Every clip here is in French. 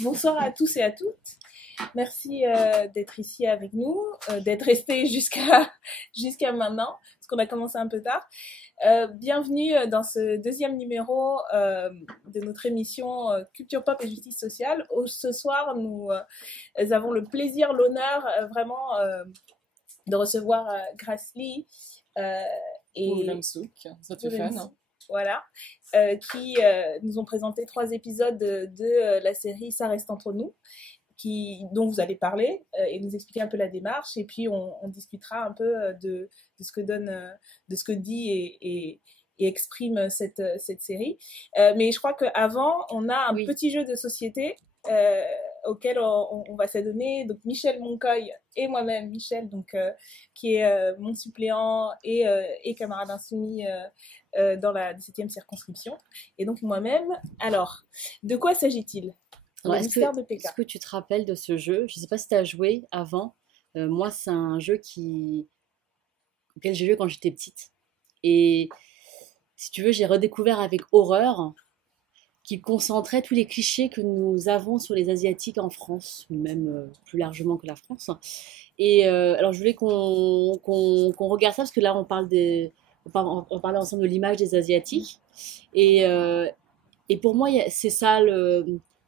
Bonsoir à tous et à toutes. Merci d'être ici avec nous, d'être restés jusqu'à maintenant, parce qu'on a commencé un peu tard. Bienvenue dans ce deuxième numéro de notre émission Culture Pop et Justice Sociale. Ce soir, nous avons le plaisir, l'honneur vraiment de recevoir Grace Lee et Namsouk, ça te fait, non? Voilà, qui nous ont présenté 3 épisodes de la série Ça reste entre nous, dont vous allez parler et nous expliquer un peu la démarche, et puis on discutera un peu de ce que donne, de ce que dit et exprime cette série. Mais je crois qu'avant, on a un petit jeu de société auquel on va s'adonner. Donc Michel Moncoy et moi-même, Michel, donc, qui est mon suppléant et camarade insoumis dans la 17e circonscription. Et donc moi-même, alors, de quoi s'agit-il? Est-ce que tu te rappelles de ce jeu? Je ne sais pas si tu as joué avant. Moi, c'est un jeu auquel j'ai joué quand j'étais petite. Et si tu veux, j'ai redécouvert avec horreur qu'il concentrait tous les clichés que nous avons sur les Asiatiques en France, même plus largement que la France. Et alors, je voulais qu'on regarde ça, parce que là, on parlait ensemble de l'image des Asiatiques. Et pour moi, c'est ça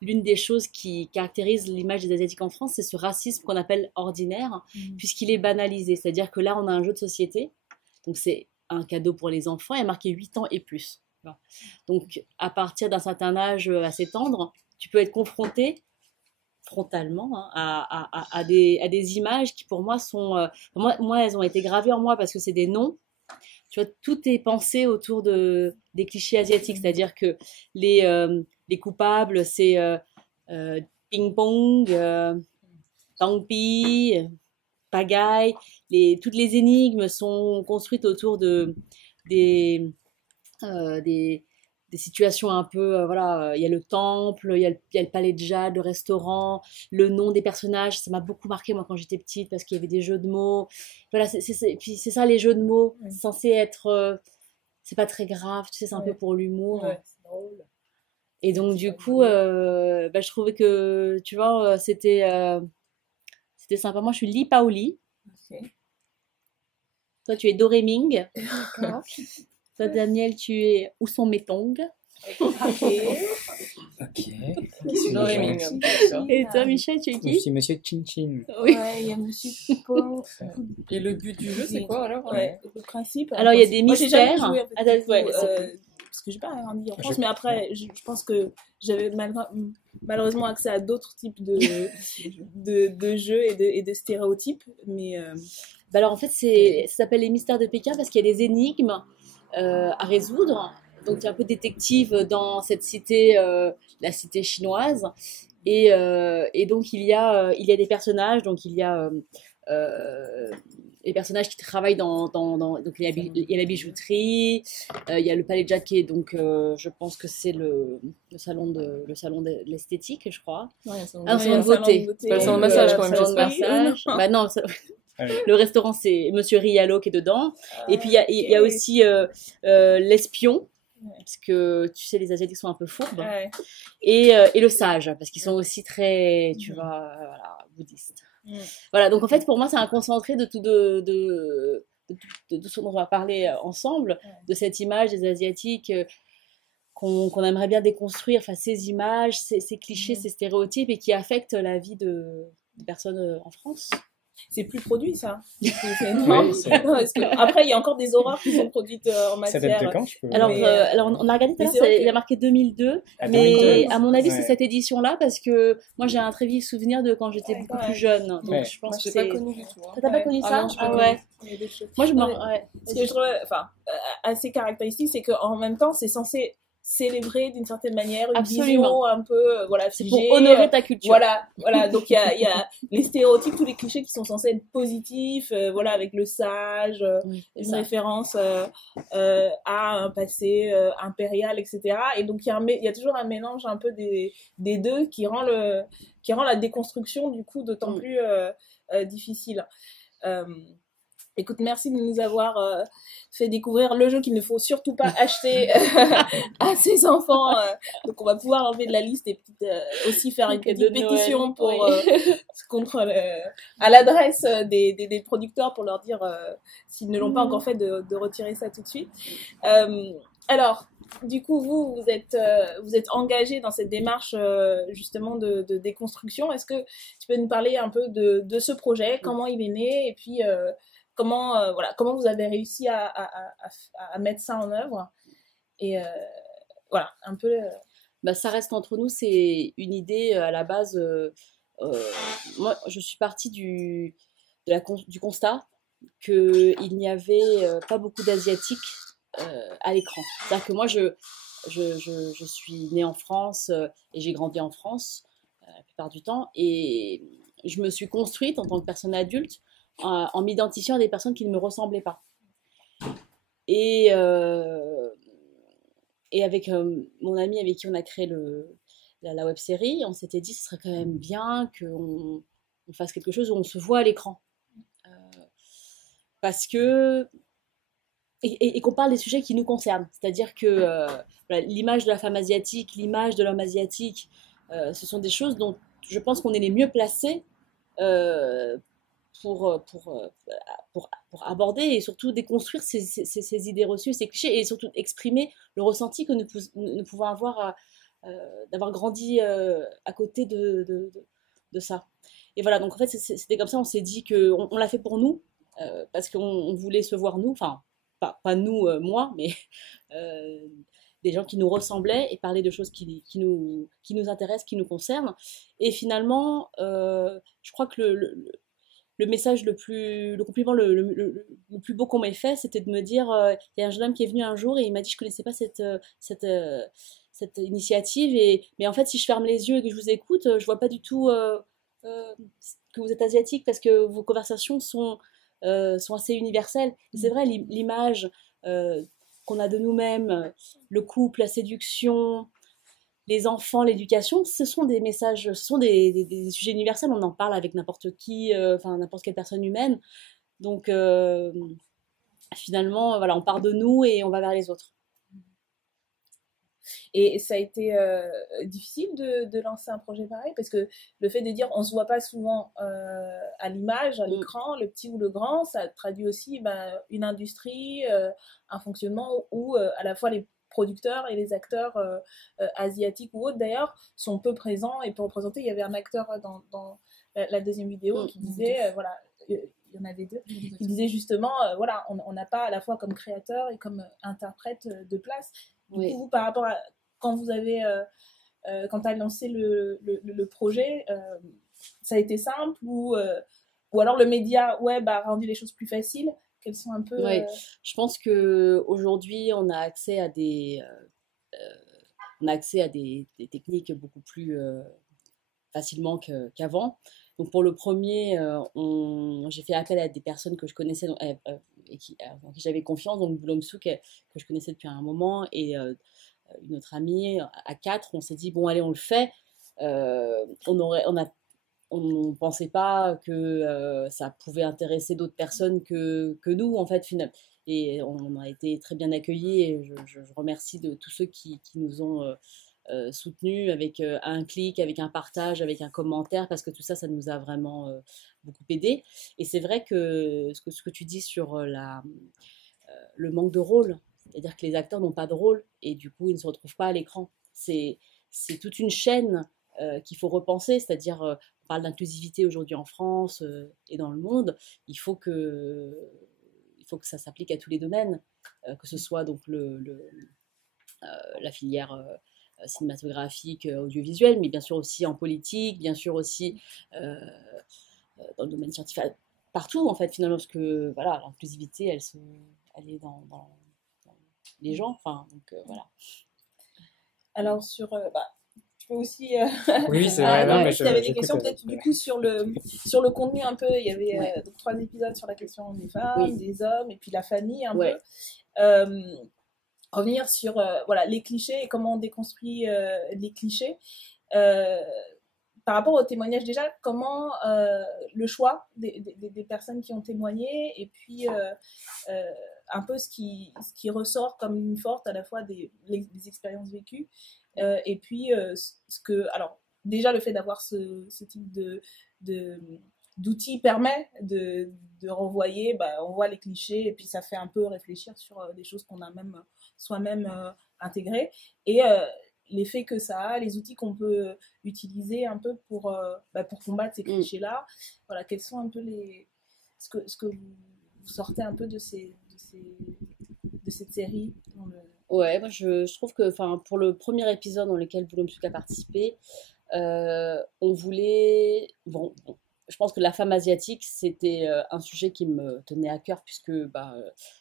l'une des choses qui caractérise l'image des Asiatiques en France, c'est ce racisme qu'on appelle ordinaire, puisqu'il est banalisé. C'est-à-dire que là, on a un jeu de société, donc c'est un cadeau pour les enfants, il y a marqué 8 ans et plus. Donc, à partir d'un certain âge assez tendre, tu peux être confronté frontalement à des images qui, pour moi, sont... moi, elles ont été gravées en moi parce que c'est des noms. Tu vois, tout est pensé autour des clichés asiatiques, c'est-à-dire que les coupables, c'est ping-pong, tangpi, pagaille. Toutes les énigmes sont construites autour des situations un peu, voilà, il y a le temple, il y a le palais de jade, le restaurant, le nom des personnages, ça m'a beaucoup marqué moi quand j'étais petite parce qu'il y avait des jeux de mots, voilà, puis c'est ça les jeux de mots, c'est censé être, c'est pas très grave, tu sais, c'est un peu pour l'humour, c'est drôle. Et donc du coup, je trouvais que, tu vois, c'était sympa. Moi je suis Li Paoli, toi tu es Doréming, toi, Daniel, tu es Où sont mes tongs? Ok. Et toi, Michel, tu es qui? Je suis Monsieur Chin Chin. Oui. Ouais, il y a Monsieur Pipon. Et le but du jeu, c'est quoi alors? Le principe. Alors, il y a des mystères. Parce que j'ai pas grandi en France, mais après, je pense que j'avais malheureusement accès à d'autres types de jeux et de stéréotypes. Mais alors, en fait, ça s'appelle les mystères de Pékin parce qu'il y a des énigmes à résoudre. Donc, tu es un peu détective dans cette cité, la cité chinoise. Et donc, il y a des personnages. Donc, il y a les personnages qui travaillent donc il y a la bijouterie, il y a le palais de jade qui est donc, je pense que c'est le salon de l'esthétique, je crois. Ouais, c'est un salon de beauté. C'est pas le salon de massage quand même, j'espère. Bah non, le restaurant, c'est Monsieur Rialo qui est dedans. Et puis, il y a aussi l'espion, parce que, tu sais, les Asiatiques sont un peu fourbes. Ouais. Et le sage, parce qu'ils sont aussi très, tu vois, voilà, bouddhistes. Voilà, donc en fait, pour moi, c'est un concentré de tout de ce dont on va parler ensemble, de cette image des Asiatiques qu'on aimerait bien déconstruire, enfin, ces images, ces clichés, ces stéréotypes, et qui affectent la vie de personnes en France. C'est plus produit, ça. Après, il y a encore des horreurs qui sont produites en matière. Ça date de quand, alors, on a regardé tout à l'heure, il a marqué 2002, mais à mon avis, c'est cette édition-là, parce que moi, j'ai un très vif souvenir de quand j'étais beaucoup plus jeune. Donc, je pense que c'est... pas connu du tout. Hein. T'as pas connu ça? Ah ouais. Moi, je Ce que je trouve assez caractéristique, c'est qu'en même temps, c'est censé célébrer d'une certaine manière une vision un peu c'est pour honorer ta culture, voilà donc il y a les stéréotypes, tous les clichés qui sont censés être positifs, voilà, avec le sage, une référence à un passé impérial, etc. Et donc il y a toujours un mélange un peu des deux qui rend la déconstruction du coup d'autant plus difficile. Écoute, merci de nous avoir fait découvrir le jeu qu'il ne faut surtout pas acheter à ses enfants. Donc, on va pouvoir enlever de la liste et aussi faire une petite pétition pour contre à l'adresse des producteurs pour leur dire s'ils ne l'ont pas encore fait de retirer ça tout de suite. Alors, du coup, vous êtes engagé dans cette démarche justement de déconstruction. Est-ce que tu peux nous parler un peu de ce projet, comment il est né et puis comment vous avez réussi à mettre ça en œuvre et voilà, un peu... Ça reste entre nous, c'est une idée à la base. Moi, je suis partie du constat qu'il n'y avait pas beaucoup d'Asiatiques à l'écran. C'est-à-dire que moi, je suis née en France et j'ai grandi en France la plupart du temps. Et je me suis construite en tant que personne adulte en m'identifiant à des personnes qui ne me ressemblaient pas. Et avec mon ami avec qui on a créé la web-série, on s'était dit que ce serait quand même bien qu'on fasse quelque chose où on se voit à l'écran. Parce que... Et qu'on parle des sujets qui nous concernent. C'est-à-dire que l'image de la femme asiatique, l'image de l'homme asiatique, ce sont des choses dont je pense qu'on est les mieux placés pour aborder et surtout déconstruire ces idées reçues, ces clichés, et surtout exprimer le ressenti que nous pouvons avoir d'avoir grandi à côté de ça. Et voilà, donc en fait, c'était comme ça, on s'est dit qu'on l'a fait pour nous, parce qu'on voulait se voir nous, enfin, pas nous, moi, mais des gens qui nous ressemblaient et parler de choses qui nous intéressent, qui nous concernent. Et finalement, je crois que le message le compliment le plus beau qu'on m'ait fait, c'était de me dire, il y a un jeune homme qui est venu un jour et il m'a dit, je connaissais pas cette initiative, mais en fait, si je ferme les yeux et que je vous écoute, je vois pas du tout que vous êtes asiatique, parce que vos conversations sont assez universelles. Et c'est vrai, l'image qu'on a de nous-mêmes, le couple, la séduction, les enfants, l'éducation, ce sont des messages, ce sont des sujets universels. On en parle avec n'importe qui, n'importe quelle personne humaine. Donc, finalement, voilà, on part de nous et on va vers les autres. Et ça a été difficile de lancer un projet pareil, parce que le fait de dire on se voit pas souvent à l'image, à l'écran, le petit ou le grand, ça traduit aussi une industrie, un fonctionnement où à la fois les producteurs et les acteurs asiatiques ou autres d'ailleurs sont peu présents et peu représentés. Il y avait un acteur dans la deuxième vidéo qui disait voilà, il y en avait deux, qui disait justement voilà, on n'a pas à la fois comme créateur et comme interprète de place. Du coup, par rapport à quand vous avez quand tu as lancé le projet, ça a été simple ou alors le média web a rendu les choses plus faciles? Quels sont un peu Je pense qu'aujourd'hui on a accès à des techniques beaucoup plus facilement qu'avant. Donc pour le premier, j'ai fait appel à des personnes que je connaissais et en qui j'avais confiance, donc Blomsouk que je connaissais depuis un moment, et une autre amie. À 4, on s'est dit bon allez, on le fait. On ne pensait pas que ça pouvait intéresser d'autres personnes que nous, en fait, finalement. Et on a été très bien accueillis, et je remercie de tous ceux qui nous ont soutenus avec un clic, avec un partage, avec un commentaire, parce que tout ça, ça nous a vraiment beaucoup aidé. Et c'est vrai que ce que tu dis sur le manque de rôle, c'est-à-dire que les acteurs n'ont pas de rôle et du coup, ils ne se retrouvent pas à l'écran. C'est toute une chaîne qu'il faut repenser, c'est-à-dire on parle d'inclusivité aujourd'hui en France et dans le monde. Il faut que ça s'applique à tous les domaines, que ce soit donc la filière cinématographique, audiovisuelle, mais bien sûr aussi en politique, bien sûr aussi dans le domaine scientifique, partout en fait finalement, parce que voilà, l'inclusivité elle est dans les gens, enfin donc voilà. Alors sur tu peux aussi oui, c'est vrai, non, mais si tu avais des questions peut-être du coup sur le contenu un peu, il y avait donc 3 épisodes sur la question des femmes, des hommes et puis la famille un peu. Revenir sur voilà, les clichés et comment on déconstruit les clichés. par rapport au témoignage déjà, comment le choix des personnes qui ont témoigné et puis un peu ce qui ressort comme ligne forte à la fois des expériences vécues et puis ce que... Alors, déjà, le fait d'avoir ce type d'outils permet de renvoyer, on voit les clichés et puis ça fait un peu réfléchir sur des choses qu'on a même soi-même intégrées. Et l'effet que ça a, les outils qu'on peut utiliser un peu pour combattre ces clichés-là. Voilà, quels sont un peu ce que vous sortez un peu de cette série Ouais, moi je trouve que pour le premier épisode dans lequel Boulomsuk a participé, on voulait... Bon, je pense que la femme asiatique, c'était un sujet qui me tenait à cœur puisque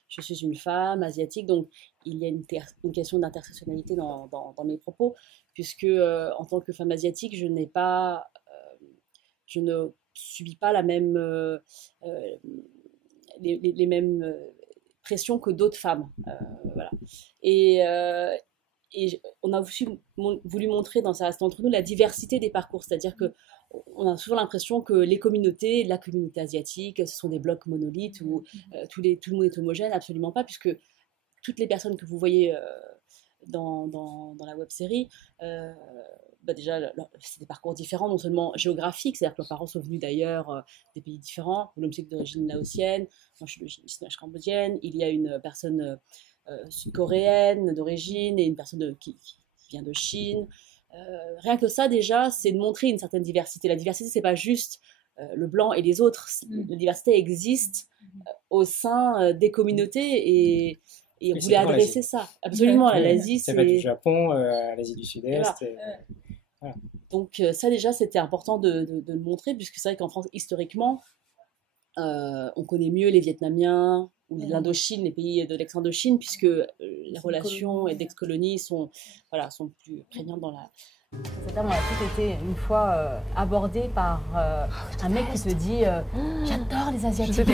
je suis une femme asiatique, donc il y a une question d'intersectionnalité dans mes propos, puisque en tant que femme asiatique, je ne subis pas la même, les mêmes pressions que d'autres femmes. Voilà. Et on a aussi voulu montrer dans Ça reste entre nous la diversité des parcours, c'est-à-dire que on a souvent l'impression que la communauté asiatique, ce sont des blocs monolithes où tout le monde est homogène, absolument pas, puisque toutes les personnes que vous voyez dans la web-série, déjà, c'est des parcours différents, non seulement géographiques, c'est-à-dire que leurs parents sont venus d'ailleurs des pays différents. Boulomsik d'origine laotienne, moi je suis d'origine cambodgienne, il y a une personne sud-coréenne d'origine et une personne qui vient de Chine. Rien que ça, déjà, c'est de montrer une certaine diversité. La diversité, c'est pas juste le blanc et les autres. La diversité existe au sein des communautés et on voulait adresser ça. Absolument, l'Asie, c'est... Ça va du Japon à l'Asie du Sud-Est. Voilà. Donc ça, déjà, c'était important de le montrer, puisque c'est vrai qu'en France, historiquement, on connaît mieux les Vietnamiens ou l'Indochine, les pays de l'ex-Indochine, puisque les relations d'ex-colonie sont plus prégnantes dans la... Cette dame, on a tous été une fois abordée par un mec qui te dit j'adore les Asiatiques.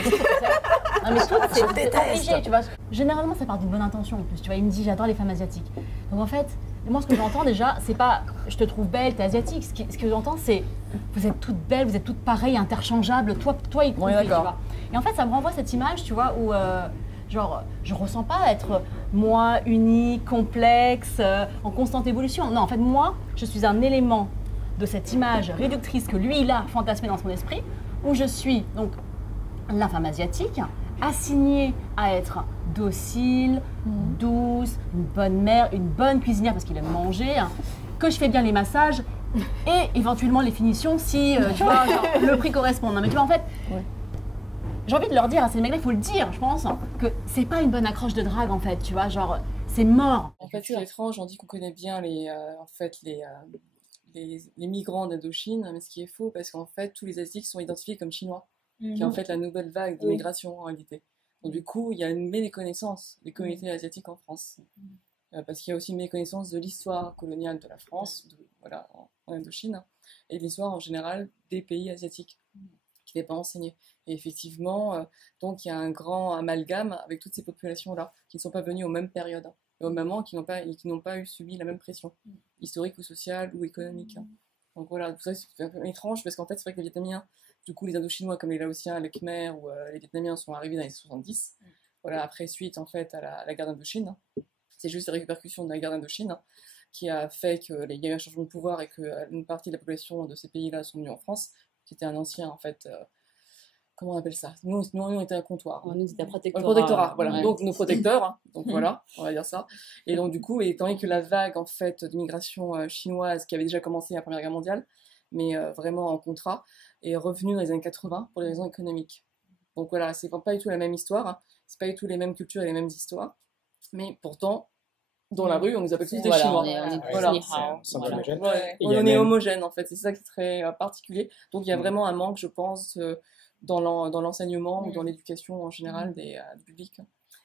Non mais tout, c'est obligé, tu vois. Généralement, ça part d'une bonne intention en plus. Tu vois, il me dit j'adore les femmes asiatiques. Donc en fait, moi ce que j'entends déjà, c'est pas je te trouve belle, t'es asiatique. Ce que j'entends, c'est vous êtes toutes belles, vous êtes toutes pareilles, interchangeables, toi y compris, tu vois. Et en fait, ça me renvoie cette image, tu vois, où genre, je ressens pas être moi, unique, complexe, en constante évolution. Non, en fait, moi, je suis un élément de cette image réductrice que lui, il a fantasmée dans son esprit, où je suis donc la femme asiatique, assignée à être docile, douce, une bonne mère, une bonne cuisinière parce qu'il aime manger, que je fais bien les massages et éventuellement les finitions si tu vois, genre, le prix correspond. Non, mais tu vois, en fait... Ouais. J'ai envie de leur dire à ces mecs-là, il faut le dire, je pense, que c'est pas une bonne accroche de drague en fait, tu vois, genre c'est mort. En fait, c'est étrange, on dit qu'on connaît bien les migrants d'Indochine, mais ce qui est faux, parce qu'en fait, tous les Asiatiques sont identifiés comme chinois, qui est en fait la nouvelle vague d'immigration en réalité. Donc du coup, il y a une méconnaissance des communautés asiatiques en France, parce qu'il y a aussi une méconnaissance de l'histoire coloniale de la France, en Indochine, et de l'histoire en général des pays asiatiques, qui n'est pas enseignée. Et effectivement, donc il y a un grand amalgame avec toutes ces populations-là, qui ne sont pas venues aux mêmes périodes, et au même moment, qui n'ont pas subi la même pression, historique ou sociale ou économique. Donc voilà, tout ça c'est un peu étrange, parce qu'en fait c'est vrai que les Vietnamiens, du coup les Indochinois comme les Laotiens, les Khmers ou les Vietnamiens sont arrivés dans les années 70, après suite en fait à la guerre d'Indochine. C'est juste les répercussions de la guerre d'Indochine qui a fait qu'il y a eu un changement de pouvoir et qu'une partie de la population de ces pays-là sont venus en France, qui était un ancien en fait... comment on appelle ça ? Nous, on était un comptoir. Nous, c'était un protectorat. Un protectorat, voilà. Ouais. Donc, nos protecteurs, donc voilà, on va dire ça. Et donc, du coup, étant donné que la vague, en fait, d'immigration chinoise, qui avait déjà commencé à la Première Guerre mondiale, mais vraiment en contrat, est revenue dans les années 80 pour des raisons économiques. Donc voilà, c'est pas du tout la même histoire, c'est pas du tout les mêmes cultures et les mêmes histoires, mais pourtant, dans la rue, on nous appelle tous des Chinois. On est homogène, en fait, c'est ça qui est très particulier. Donc, il y a vraiment un manque, je pense, dans l'enseignement ou dans l'éducation en général du public.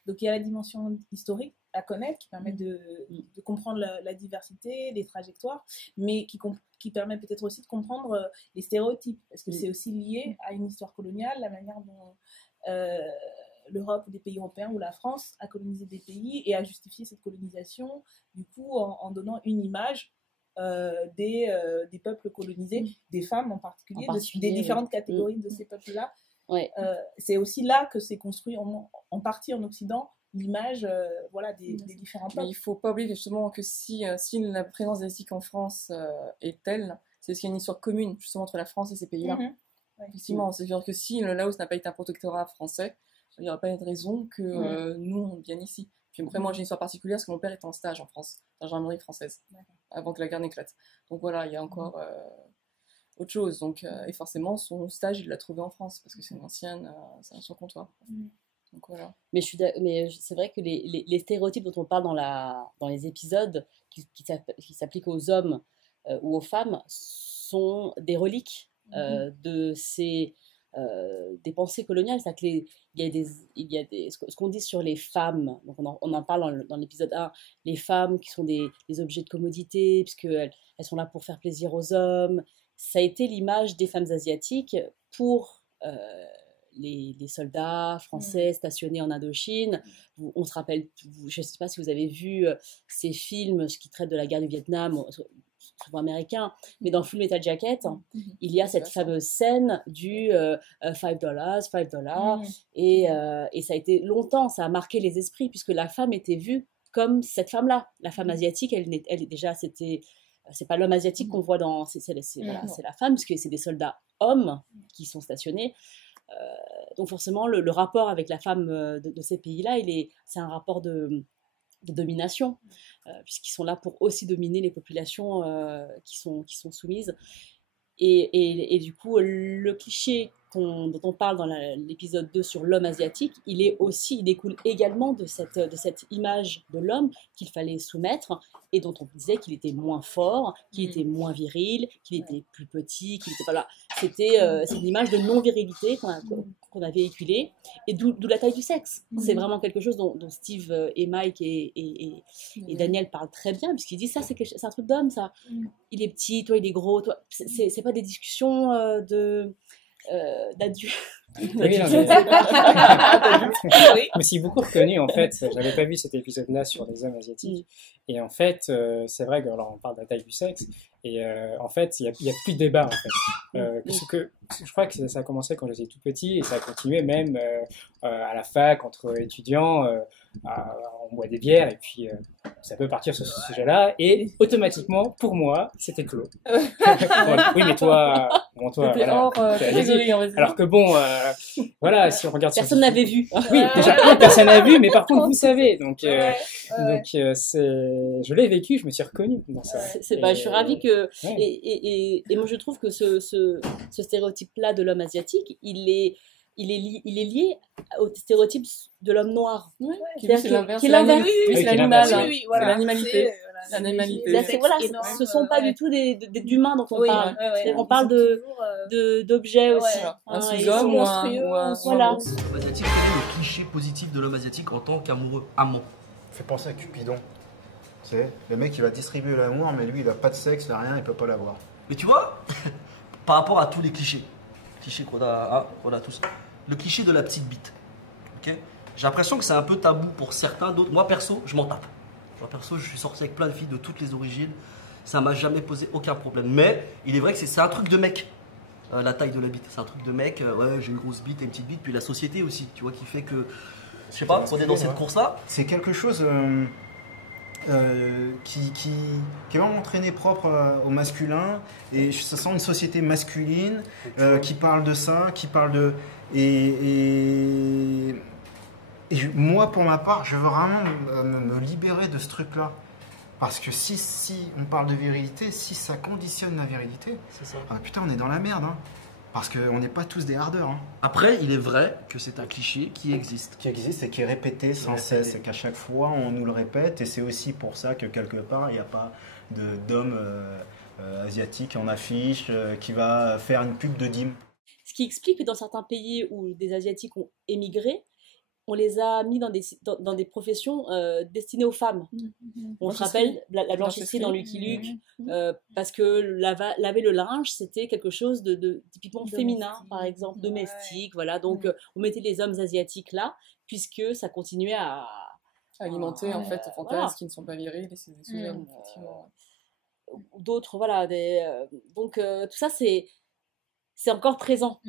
Donc il y a la dimension historique à connaître qui permet de comprendre la diversité, les trajectoires, mais qui permet peut-être aussi de comprendre les stéréotypes, parce que c'est aussi lié à une histoire coloniale, la manière dont l'Europe ou des pays européens ou la France a colonisé des pays et a justifié cette colonisation, du coup en donnant une image des peuples colonisés, des femmes en particulier, des différentes catégories de ces peuples-là. Ouais. C'est aussi là que s'est construit en partie en Occident l'image des différents peuples. Mais il ne faut pas oublier justement que si la présence asiatique en France est telle, c'est parce qu'il y a une histoire commune justement entre la France et ces pays-là. Effectivement, c'est-à-dire que si le Laos n'a pas été un protectorat français, il n'y aurait pas de raison que nous, on vienne ici. Puis après, moi, j'ai une histoire particulière parce que mon père était en stage en France, dans la gendarmerie française, avant que la guerre n'éclate. Donc voilà, il y a encore autre chose. Donc, et forcément, son stage, il l'a trouvé en France, parce que c'est c'est un ancien comptoir. Donc voilà. Mais c'est vrai que les stéréotypes dont on parle dans les épisodes qui s'appliquent aux hommes ou aux femmes sont des reliques de ces... des pensées coloniales, c'est-à-dire qu'il y a ce qu'on dit sur les femmes, donc on en parle dans l'épisode 1, les femmes qui sont des objets de commodité, puisqu'elles sont là pour faire plaisir aux hommes. Ça a été l'image des femmes asiatiques pour les soldats français stationnés en Indochine. On se rappelle, je ne sais pas si vous avez vu ces films qui traitent de la guerre du Vietnam, souvent américain, mais dans Full Metal Jacket, il y a cette fameuse scène du $5, et ça a été longtemps, ça a marqué les esprits, puisque la femme était vue comme cette femme-là. La femme asiatique, elle déjà, c'est pas l'homme asiatique qu'on voit c'est la femme, parce que c'est des soldats hommes qui sont stationnés. Donc forcément, le rapport avec la femme de ces pays-là, c'est un rapport de domination, puisqu'ils sont là pour aussi dominer les populations qui sont soumises. Et du coup, le cliché dont on parle dans l'épisode 2 sur l'homme asiatique, il découle également de cette image de l'homme qu'il fallait soumettre, et dont on disait qu'il était moins fort, qu'il était moins viril, qu'il était plus petit, qu'il était pas là. C'est une image de non-virilité qu'on a véhiculée, et d'où la taille du sexe. C'est vraiment quelque chose dont Steve et Mike et Daniel parlent très bien, puisqu'ils disent ça, c'est un truc d'homme, ça. Il est petit, toi il est gros, toi. C'est pas des discussions d'adultes. Oui, je me suis beaucoup reconnu, en fait. J'avais pas vu cet épisode-là sur les hommes asiatiques. Et en fait, c'est vrai que alors, on parle de la taille du sexe. Et en fait, il y a plus de débat, en fait. Je crois que ça a commencé quand j'étais tout petit, et ça a continué même à la fac, entre étudiants. On boit des bières, et puis ça peut partir sur ce sujet-là. Et automatiquement, pour moi, c'était clos. Oui, mais toi, voilà, alors que bon, voilà, si on regarde personne n'avait vu. Oui, déjà, personne n'a vu, mais par contre, vous savez. Donc, je l'ai vécu, je me suis reconnu dans ça. Je suis ravie que... Ouais. Et moi, je trouve que ce stéréotype-là de l'homme asiatique, il est lié au stéréotype de l'homme noir. Ouais, c'est l'inverse. C'est l'animal. C'est l'animalité. Ce sont pas du tout d'humains dont on parle. On parle d'objets aussi. Un sous-homme ou un voilà. L'homme asiatique, quel est le cliché positif de l'homme asiatique en tant qu'amoureux, amant? Fait penser à Cupidon. Tu sais, le mec il va distribuer l'amour, mais lui il a pas de sexe, il a rien, il peut pas l'avoir. Mais tu vois, par rapport à tous les clichés qu'on a tous, le cliché de la petite bite, ok, j'ai l'impression que c'est un peu tabou pour certains, d'autres. Moi perso, je m'en tape. Moi perso, je suis sorti avec plein de filles de toutes les origines, ça m'a jamais posé aucun problème. Mais il est vrai que c'est un truc de mec, la taille de la bite, c'est un truc de mec. Ouais, j'ai une grosse bite et une petite bite, puis la société aussi, tu vois, qui fait que, je sais pas, on est dans cette course-là. C'est quelque chose qui est vraiment entraîné propre au masculin, et ça sent une société masculine qui parle de ça, qui parle de... Et moi, pour ma part, je veux vraiment me libérer de ce truc-là. Parce que si on parle de virilité, si ça conditionne la virilité, putain, on est dans la merde. Hein. Parce qu'on n'est pas tous des hardeurs. Hein. Après, il est vrai que c'est un cliché qui existe. Qui existe et qui est répété sans cesse. Et qu'à chaque fois, on nous le répète. Et c'est aussi pour ça que quelque part, il n'y a pas d'homme asiatique en affiche qui va faire une pub de dîme. Ce qui explique que dans certains pays où des Asiatiques ont émigré, on les a mis dans des professions destinées aux femmes. On se rappelle la blanchisserie dans Lucky Luke, parce que laver le linge, c'était quelque chose de typiquement féminin, par exemple, domestique. Voilà. Donc, on mettait les hommes asiatiques là, puisque ça continuait à alimenter en fait fantasmes qui ne sont pas virils, et c'est des sujets, effectivement. d'autres, voilà. Donc tout ça, c'est encore présent.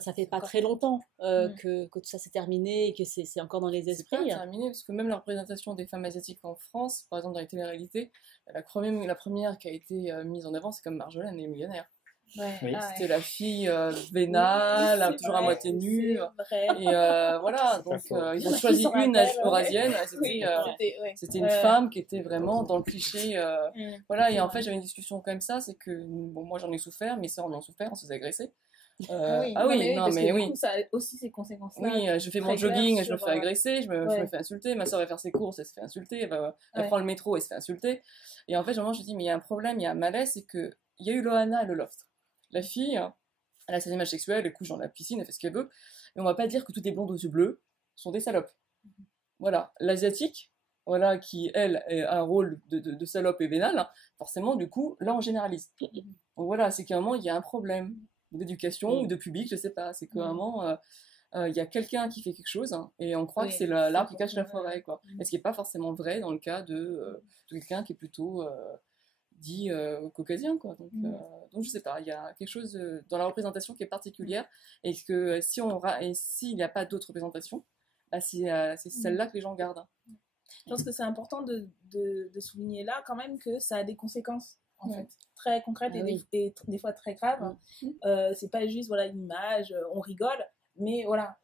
Ça fait pas très longtemps que tout ça s'est terminé et que c'est encore dans les esprits. C'est pas terminé, parce que même la représentation des femmes asiatiques en France, par exemple dans les téléréalités, la première qui a été mise en avant, c'est comme Marjolaine, les millionnaires. Ouais. Oui. C'était la fille vénale, toujours à moitié nue. Et voilà, donc ils ont choisi une eurasienne. C'était une femme qui était vraiment dans le cliché. Voilà, et en fait, j'avais une discussion comme ça, c'est que, bon, moi j'en ai souffert, mes sœurs en ont souffert, on se faisait agresser. Oui. Ça a aussi ses conséquences. Oui, je fais mon jogging, je me fais agresser, je me fais insulter. Ma soeur va faire ses courses, elle se fait insulter. Elle prend le métro, elle se fait insulter. Et en fait, vraiment, je dis, mais il y a un problème, il y a un malaise, c'est qu'il y a eu Loana et le loft. La fille, elle a ses images sexuelles, elle couche dans la piscine, elle fait ce qu'elle veut. Mais on va pas dire que toutes les blondes aux yeux bleus sont des salopes. Voilà. L'asiatique, voilà, qui, elle, a un rôle de salope et vénale, forcément, du coup, là, on généralise. Donc voilà, c'est qu'à un moment, il y a un problème d'éducation ou de public, je sais pas. C'est qu'à un moment, il y a quelqu'un qui fait quelque chose, et on croit que c'est l'arbre qui cache la forêt, quoi. Et ce qui n'est pas forcément vrai dans le cas de quelqu'un qui est plutôt... dit caucasien, quoi. Donc je sais pas, il y a quelque chose dans la représentation qui est particulière, et que s'il n'y a pas d'autres représentations, bah, c'est celle-là que les gens gardent. Je pense que c'est important de souligner là quand même que ça a des conséquences en fait très concrètes et des fois très graves. C'est pas juste voilà une image, on rigole. Mais voilà,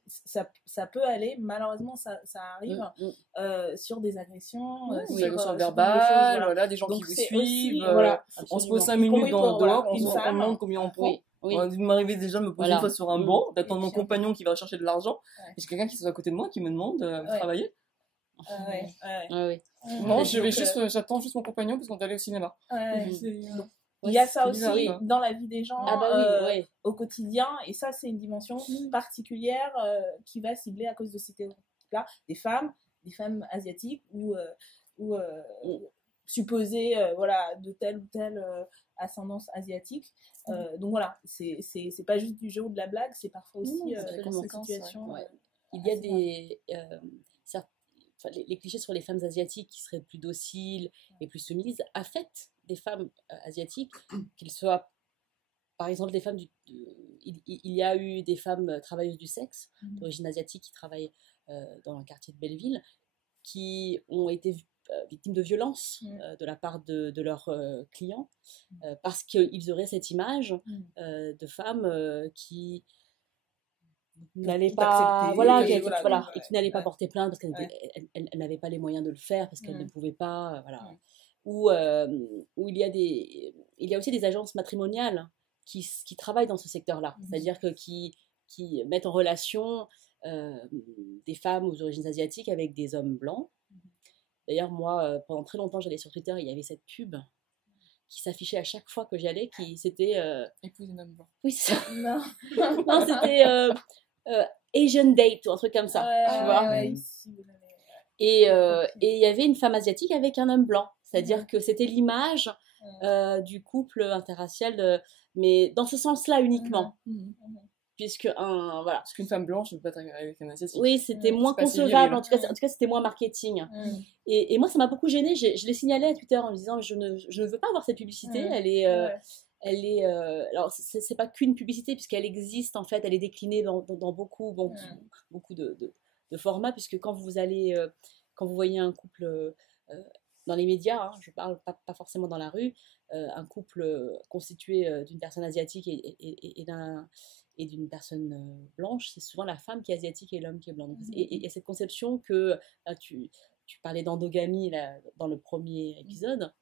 ça peut aller, malheureusement ça arrive sur des agressions, des agressions verbales, voilà, des gens qui vous suivent, on se pose 5 minutes dehors, on se demande combien on prend. Il m'arrivait déjà de me poser une fois sur un banc, d'attendre mon compagnon qui va chercher de l'argent, et j'ai quelqu'un qui est à côté de moi qui me demande de travailler. Non, j'attends juste mon compagnon parce qu'on doit aller au cinéma. Il y a ça aussi dans la vie des gens au quotidien, et ça c'est une dimension particulière qui va cibler à cause de ces stéréotypes-là des femmes asiatiques ou supposées de telle ou telle ascendance asiatique. Donc voilà, c'est pas juste du jeu ou de la blague, c'est parfois aussi des situations. Il y a les clichés sur les femmes asiatiques qui seraient plus dociles et plus soumises affectent des femmes asiatiques, qu'elles soient, par exemple, des femmes il y a eu des femmes travailleuses du sexe d'origine asiatique qui travaillent dans le quartier de Belleville, qui ont été victimes de violences de la part de leurs clients, parce qu'ils auraient cette image de femmes qui n'allaient pas et qui n'allaient pas porter plainte parce qu'elles n'avaient pas les moyens de le faire, parce qu'elles ne pouvaient pas où il y a aussi des agences matrimoniales qui travaillent dans ce secteur-là, c'est-à-dire qui mettent en relation des femmes aux origines asiatiques avec des hommes blancs. D'ailleurs, moi, pendant très longtemps, j'allais sur Twitter, il y avait cette pub qui s'affichait à chaque fois que j'y allais, c'était... Épouse un homme blanc. Oui, c'est ça. Non, c'était Asian Date ou un truc comme ça, tu vois. Et il y avait une femme asiatique avec un homme blanc. C'est-à-dire que c'était l'image du couple interracial, mais dans ce sens-là uniquement. Parce qu'une femme blanche ne peut pas être avec un asiatique. Oui, c'était moins concevable, en tout cas c'était moins marketing. Et moi, ça m'a beaucoup gênée. Je l'ai signalé à Twitter en me disant je ne veux pas avoir cette publicité. Elle est alors c'est pas qu'une publicité, puisqu'elle existe en fait, elle est déclinée dans beaucoup de formats, puisque quand vous voyez un couple dans les médias, je parle pas forcément dans la rue, un couple constitué d'une personne asiatique et d'une personne blanche, c'est souvent la femme qui est asiatique et l'homme qui est blanc. Donc, et il y a cette conception que tu parlais d'endogamie dans le premier épisode,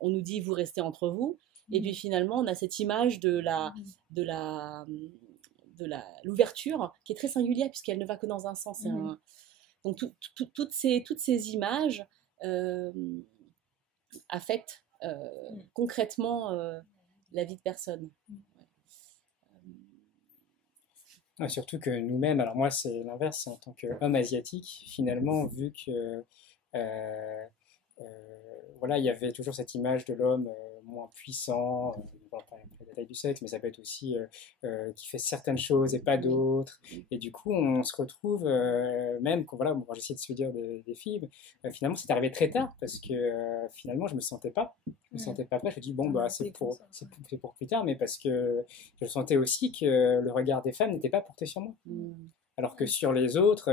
on nous dit vous restez entre vous, et puis finalement on a cette image de l'ouverture qui est très singulière, puisqu'elle ne va que dans un sens. Donc toutes ces images affectent concrètement la vie de personne. Surtout que nous-mêmes, alors moi c'est l'inverse, en tant qu'homme asiatique, finalement, vu que il y avait toujours cette image de l'homme moins puissant, on va pas parler de la taille du sexe, mais ça peut être aussi qui fait certaines choses et pas d'autres, et du coup on se retrouve même quand j'essaie de se dire des films, finalement c'est arrivé très tard, parce que finalement je me sentais pas me sentais pas prêt. Je me dis, bon, bah, c'est pour plus tard, mais parce que je sentais aussi que le regard des femmes n'était pas porté sur moi. Alors que sur les autres,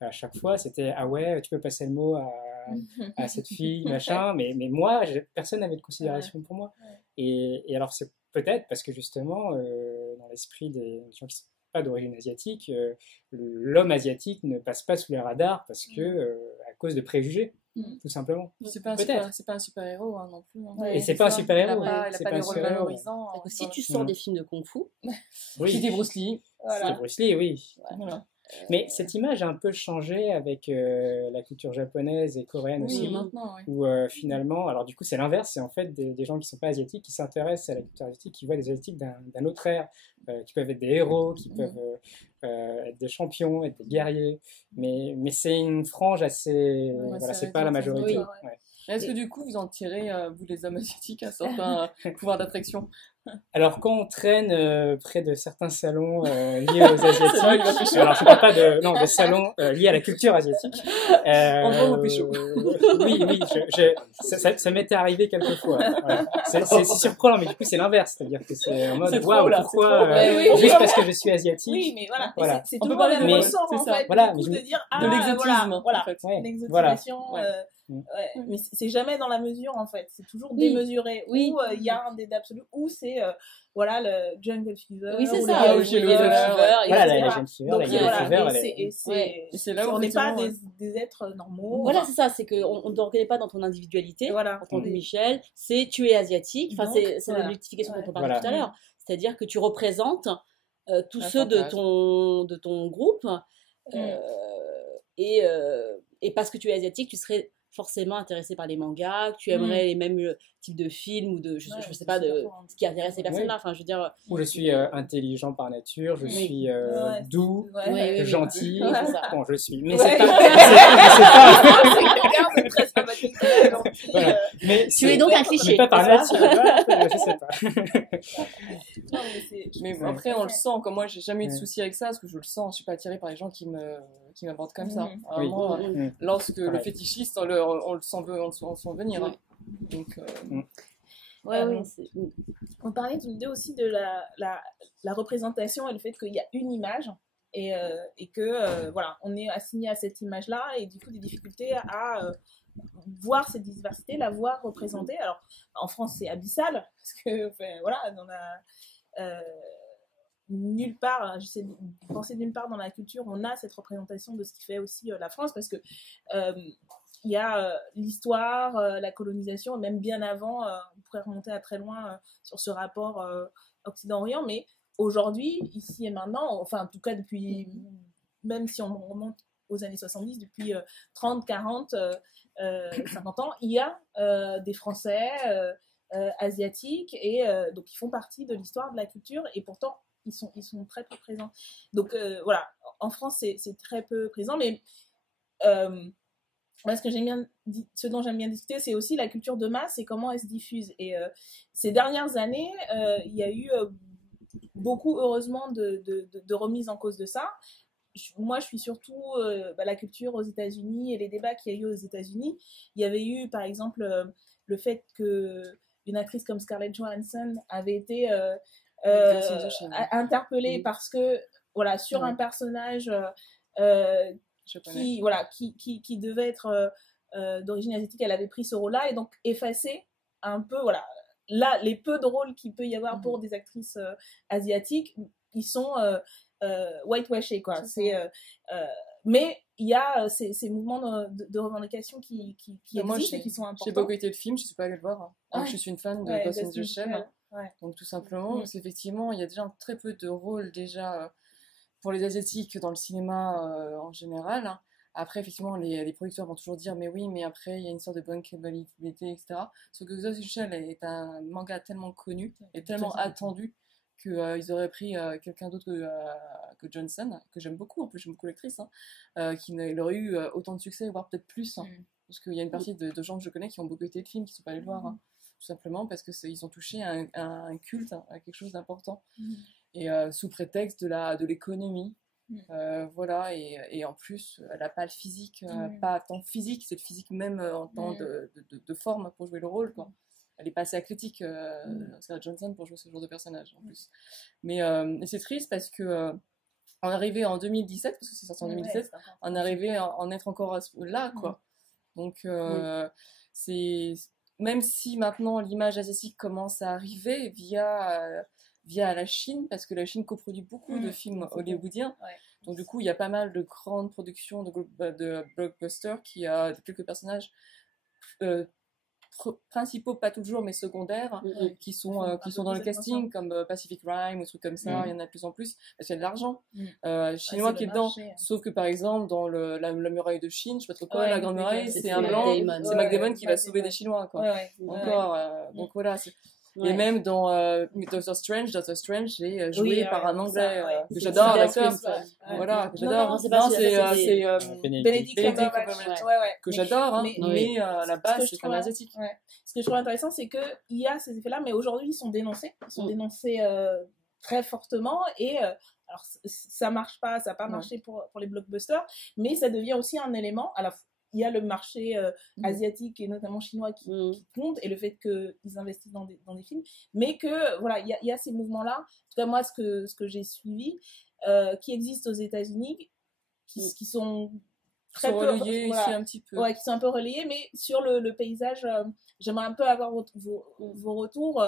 à chaque fois, c'était, ah ouais, tu peux passer le mot à cette fille, machin, mais moi, personne n'avait de considération pour moi. Et alors, c'est peut-être parce que justement, dans l'esprit des gens qui ne sont pas d'origine asiatique, l'homme asiatique ne passe pas sous les radars parce que, à cause de préjugés. Tout simplement. C'est pas un super-héros hein, non plus. Hein. Et c'est pas un super-héros. Il n'a pas des rôles valorisants. Si tu sors des films de Kung-Fu, c'était Bruce Lee. C'était Bruce Lee, oui. Voilà. Mais cette image a un peu changé avec la culture japonaise et coréenne aussi. Maintenant, où finalement, alors du coup c'est l'inverse, c'est en fait des gens qui ne sont pas asiatiques qui s'intéressent à la culture asiatique, qui voient des asiatiques d'un autre ère, qui peuvent être des héros, qui peuvent être des champions, être des guerriers, mais c'est une frange assez... voilà, c'est pas la majorité. Est-ce que du coup vous en tirez, vous les hommes asiatiques, un certain pouvoir d'attraction? Alors quand on traîne près de certains salons liés aux asiatiques, alors je ne parle pas de salons liés à la culture asiatique. Endroit où pécho. Oui, ça m'était arrivé quelques fois. Voilà. C'est surprenant, mais du coup c'est l'inverse, c'est-à-dire que c'est en mode waouh, pourquoi juste parce que je suis asiatique. Oui, mais voilà. C'est toujours le même ressort en fait. Voilà, de dire de l'exotisme. Voilà, l'exotisation. Ouais. Mais c'est jamais dans la mesure en fait, c'est toujours démesuré. Ou il y a un débat absolu, ou c'est voilà le jungle fever. Oui, c'est ou ça. le Fever. Voilà, la jungle fever, la yellow fever. Et c'est là où on n'est pas des êtres normaux. Voilà, c'est ça, c'est qu'on ne te reconnaît pas dans ton individualité, en tant que Michel, c'est tu es asiatique, enfin c'est la multiplication dont on parlait tout à l'heure, c'est-à-dire que tu représentes tous ceux de ton groupe, et parce que tu es asiatique, tu serais forcément intéressé par les mangas, que tu aimerais les mêmes types de films ou de je sais pas de ce qui intéresse les personnes là, enfin je veux dire ou je suis intelligent par nature, je suis doux, gentil, bon je suis, mais c'est pas très sympathique. Mais tu es donc un cliché, mais pas par nature, je sais pas. Mais après on le sent, comme moi j'ai jamais eu de soucis avec ça parce que je le sens, je suis pas attirée par les gens qui m'abordent comme ça. Vraiment, lorsque le fétichiste on le sent venir. Donc on parlait aussi de la représentation et le fait qu'il y a une image et que voilà, on est assigné à cette image là et du coup des difficultés à voir cette diversité, la voir représentée. Alors en France c'est abyssal parce que voilà, on a nulle part, j'essaie de penser nulle part dans la culture on a cette représentation de ce qui fait aussi la France, parce que il y a l'histoire, la colonisation, et même bien avant, on pourrait remonter à très loin sur ce rapport Occident-Orient, mais aujourd'hui, ici et maintenant, enfin en tout cas depuis, même si on remonte aux années 70, depuis 30, 40, 50 ans, il y a des Français asiatiques, et donc ils font partie de l'histoire de la culture, et pourtant ils sont très peu présents. Donc voilà, en France c'est très peu présent, mais moi, ce dont j'aime bien discuter, c'est aussi la culture de masse et comment elle se diffuse. Et ces dernières années, il y a eu beaucoup, heureusement, de remises en cause de ça. Moi, je suis surtout la culture aux États-Unis et les débats qu'il y a eu aux États-Unis. Il y avait eu, par exemple, le fait qu'une actrice comme Scarlett Johansson avait été interpellée parce que, voilà, sur un personnage qui devait être d'origine asiatique, elle avait pris ce rôle-là, et donc effacé un peu, voilà, là, les peu de rôles qu'il peut y avoir pour des actrices asiatiques, ils sont whitewashés, quoi. Mais il y a ces mouvements de revendication qui existent et qui sont importants. J'ai beaucoup été de films, je ne suis pas allée le voir. Hein. Je suis une fan de Ghost in the Shell. Donc tout simplement, parce qu'effectivement, il y a déjà très peu de rôles déjà pour les Asiatiques dans le cinéma en général. Hein. Après, effectivement, les producteurs vont toujours dire mais oui, mais après, il y a une sorte de bankabilité, etc. Sauf que Ghost in the Shell est un manga tellement connu et tellement attendu qu'ils auraient pris quelqu'un d'autre que Johnson, que j'aime beaucoup, en plus j'aime beaucoup l'actrice, qui aurait eu autant de succès, voire peut-être plus. Hein, parce qu'il y a une partie de gens que je connais qui ont beaucoup été de films, qui ne sont pas allés le voir, hein, tout simplement parce qu'ils ont touché à un culte, à quelque chose d'important. Et sous prétexte de l'économie. Voilà, et en plus, elle n'a pas le physique, pas tant physique, c'est le physique même en temps de forme pour jouer le rôle, quoi. elle est pas assez athlétique, Scarlett Johansson, pour jouer ce genre de personnage en plus. Mais c'est triste parce que on est arrivé en 2017, parce que c'est sorti en 2017, on est arrivé à en être encore là, quoi. Donc c'est même si maintenant l'image asiatique commence à arriver via la Chine, parce que la Chine coproduit beaucoup de films hollywoodiens. Donc du coup, il y a pas mal de grandes productions de blockbusters qui a quelques personnages principaux, pas toujours, mais secondaires, qui sont dans le casting, comme Pacific Rim ou trucs comme ça. Il y en a de plus en plus, parce qu'il y a de l'argent chinois qui est dedans. Sauf que par exemple, dans la muraille de Chine, je sais pas trop quoi, la Grande Muraille, c'est un blanc, c'est Matt Damon qui va sauver des Chinois, quoi. Encore, donc voilà, et même dans Doctor Strange est joué par un Anglais que j'adore, l'acteur. Voilà, que j'adore. C'est Benedict Cumberbatch, que j'adore, mais à la base, c'est un asiatique. Ce que je trouve intéressant, c'est qu'il y a ces effets-là, mais aujourd'hui, ils sont dénoncés. Ils sont dénoncés très fortement, et alors ça marche pas, ça n'a pas marché pour les blockbusters, mais ça devient aussi un élément à la fois. Il y a le marché asiatique et notamment chinois qui compte, et le fait qu'ils investissent dans des films, mais que voilà, il y a ces mouvements-là. En tout cas, moi, ce que j'ai suivi, qui existent aux États-Unis, qui sont très peu relayés ici un petit peu. Qui sont un peu relayés, mais sur le paysage, j'aimerais un peu avoir vos retours.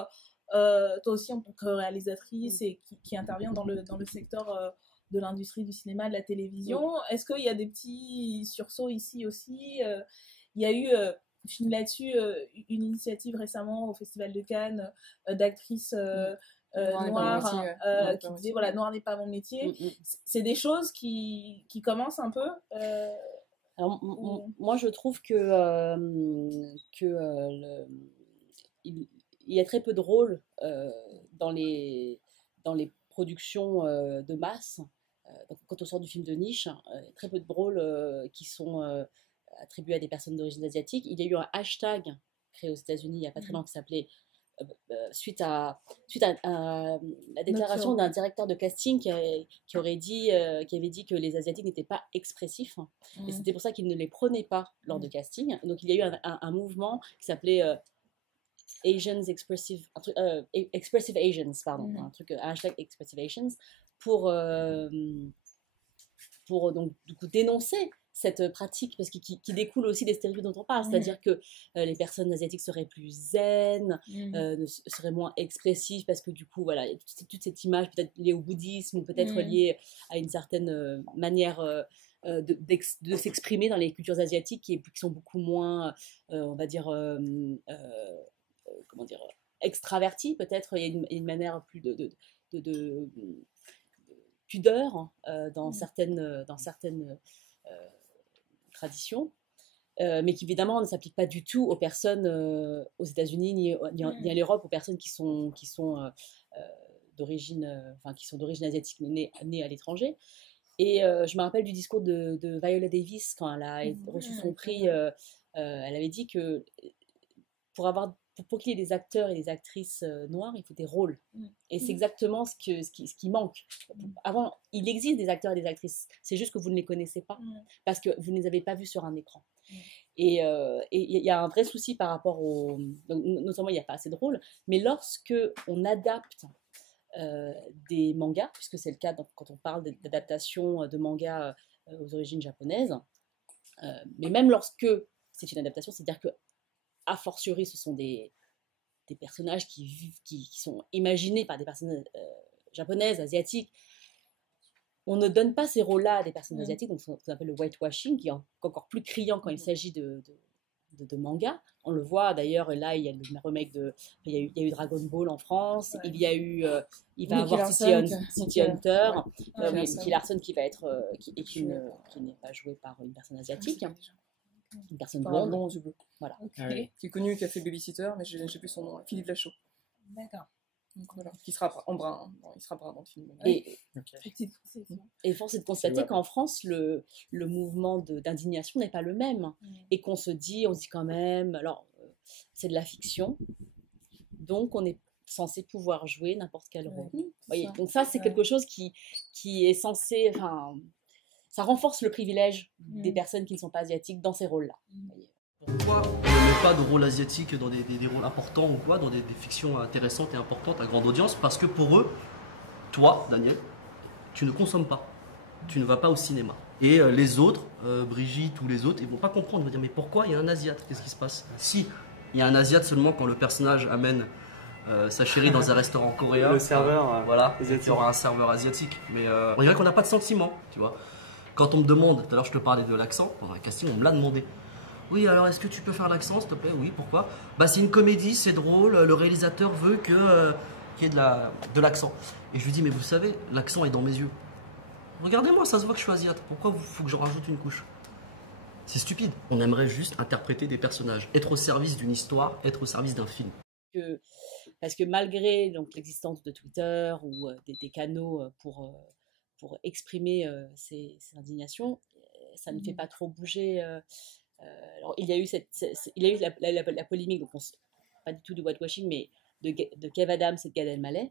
Toi aussi, en tant que réalisatrice et qui intervient dans le secteur de l'industrie du cinéma, de la télévision. Est-ce qu'il y a des petits sursauts ici aussi? Il y a eu, je finis là-dessus, une initiative récemment au Festival de Cannes d'actrices noires qui disaient voilà, noir n'est pas mon métier. C'est des choses qui commencent un peu. Alors, moi, je trouve que il y a très peu de rôles dans les productions de masse. Donc, quand on sort du film de niche, très peu de rôles qui sont attribués à des personnes d'origine asiatique. Il y a eu un hashtag créé aux États-Unis il n'y a pas très longtemps qui s'appelait suite à la déclaration d'un directeur de casting qui avait dit que les Asiatiques n'étaient pas expressifs, et c'était pour ça qu'il ne les prenait pas lors de casting. Donc il y a eu un mouvement qui s'appelait Asians Expressive Asians, pardon, un hashtag Expressive Asians pour donc du coup dénoncer cette pratique, parce qui découle aussi des stéréotypes dont on parle, c'est-à-dire que les personnes asiatiques seraient plus zen, seraient moins expressives, parce que du coup voilà, toute cette image peut-être liée au bouddhisme, ou peut-être liée à une certaine manière de s'exprimer dans les cultures asiatiques qui sont beaucoup moins, on va dire, comment dire, extraverties peut-être. Il y a une manière plus de pudeur dans certaines traditions, mais qui évidemment ne s'applique pas du tout aux personnes aux États-Unis ni à l'Europe, aux personnes qui sont d'origine asiatique nées à l'étranger. Et je me rappelle du discours de Viola Davis quand elle a reçu son prix. Elle avait dit que pour qu'il y ait des acteurs et des actrices noirs, il faut des rôles. Et c'est exactement ce qui manque. Avant, il existe des acteurs et des actrices, c'est juste que vous ne les connaissez pas, parce que vous ne les avez pas vus sur un écran. Et il y a un vrai souci par rapport donc, notamment, il n'y a pas assez de rôles, mais lorsque on adapte des mangas, puisque c'est le cas quand on parle d'adaptation de mangas aux origines japonaises, mais même lorsque c'est une adaptation, c'est-à-dire que a fortiori, ce sont des personnages qui sont imaginés par des personnes japonaises, asiatiques. On ne donne pas ces rôles-là à des personnes asiatiques, donc ce qu'on appelle le whitewashing, qui est encore plus criant quand il s'agit de manga. On le voit d'ailleurs, là il y a le remake il y a eu Dragon Ball en France, il y a eu il va y avoir City Hunter, Nicky Larson qui va être qui n'est pas joué par une personne asiatique. Une personne blonde, aux yeux bleus. Voilà. Qui est connu, qui a fait Babysitter, mais je n'ai plus son nom. Philippe Lachaud. D'accord. Donc voilà. Qui sera en brun. Il sera brun dans le film. Et force est de constater qu'en France, le mouvement d'indignation n'est pas le même. Et qu'on se dit quand même, alors, c'est de la fiction, donc on est censé pouvoir jouer n'importe quel rôle. Donc ça, c'est quelque chose qui est censé... Enfin, ça renforce le privilège des personnes qui ne sont pas asiatiques dans ces rôles-là. Pourquoi ne pas de rôle asiatique dans des rôles importants ou quoi, dans des fictions intéressantes et importantes à grande audience, parce que pour eux, toi, Daniel, tu ne consommes pas. Tu ne vas pas au cinéma. Et les autres, Brigitte ou les autres, ils vont pas comprendre. Ils vont dire, mais pourquoi il y a un Asiate? Qu'est-ce qui se passe? Si, il y a un Asiate seulement quand le personnage amène sa chérie dans un restaurant coréen. Le serveur, voilà, il y aura un serveur asiatique. Mais on dirait qu'on n'a pas de sentiment, tu vois. Quand on me demande, tout à l'heure je te parlais de l'accent, pendant un casting, on me l'a demandé. Oui, alors est-ce que tu peux faire l'accent, s'il te plaît? Oui, pourquoi? Bah, c'est une comédie, c'est drôle, le réalisateur veut qu'il y ait de l'accent. Et je lui dis, mais vous savez, l'accent est dans mes yeux. Regardez-moi, ça se voit que je suis asiate. Pourquoi il faut que je rajoute une couche? C'est stupide. On aimerait juste interpréter des personnages, être au service d'une histoire, être au service d'un film. Parce que malgré donc l'existence de Twitter ou des canaux pour exprimer ses indignations, ça ne fait pas trop bouger. Alors, il y a eu la polémique, donc pas du tout de whitewashing, mais de Kev Adams et de Gad Elmaleh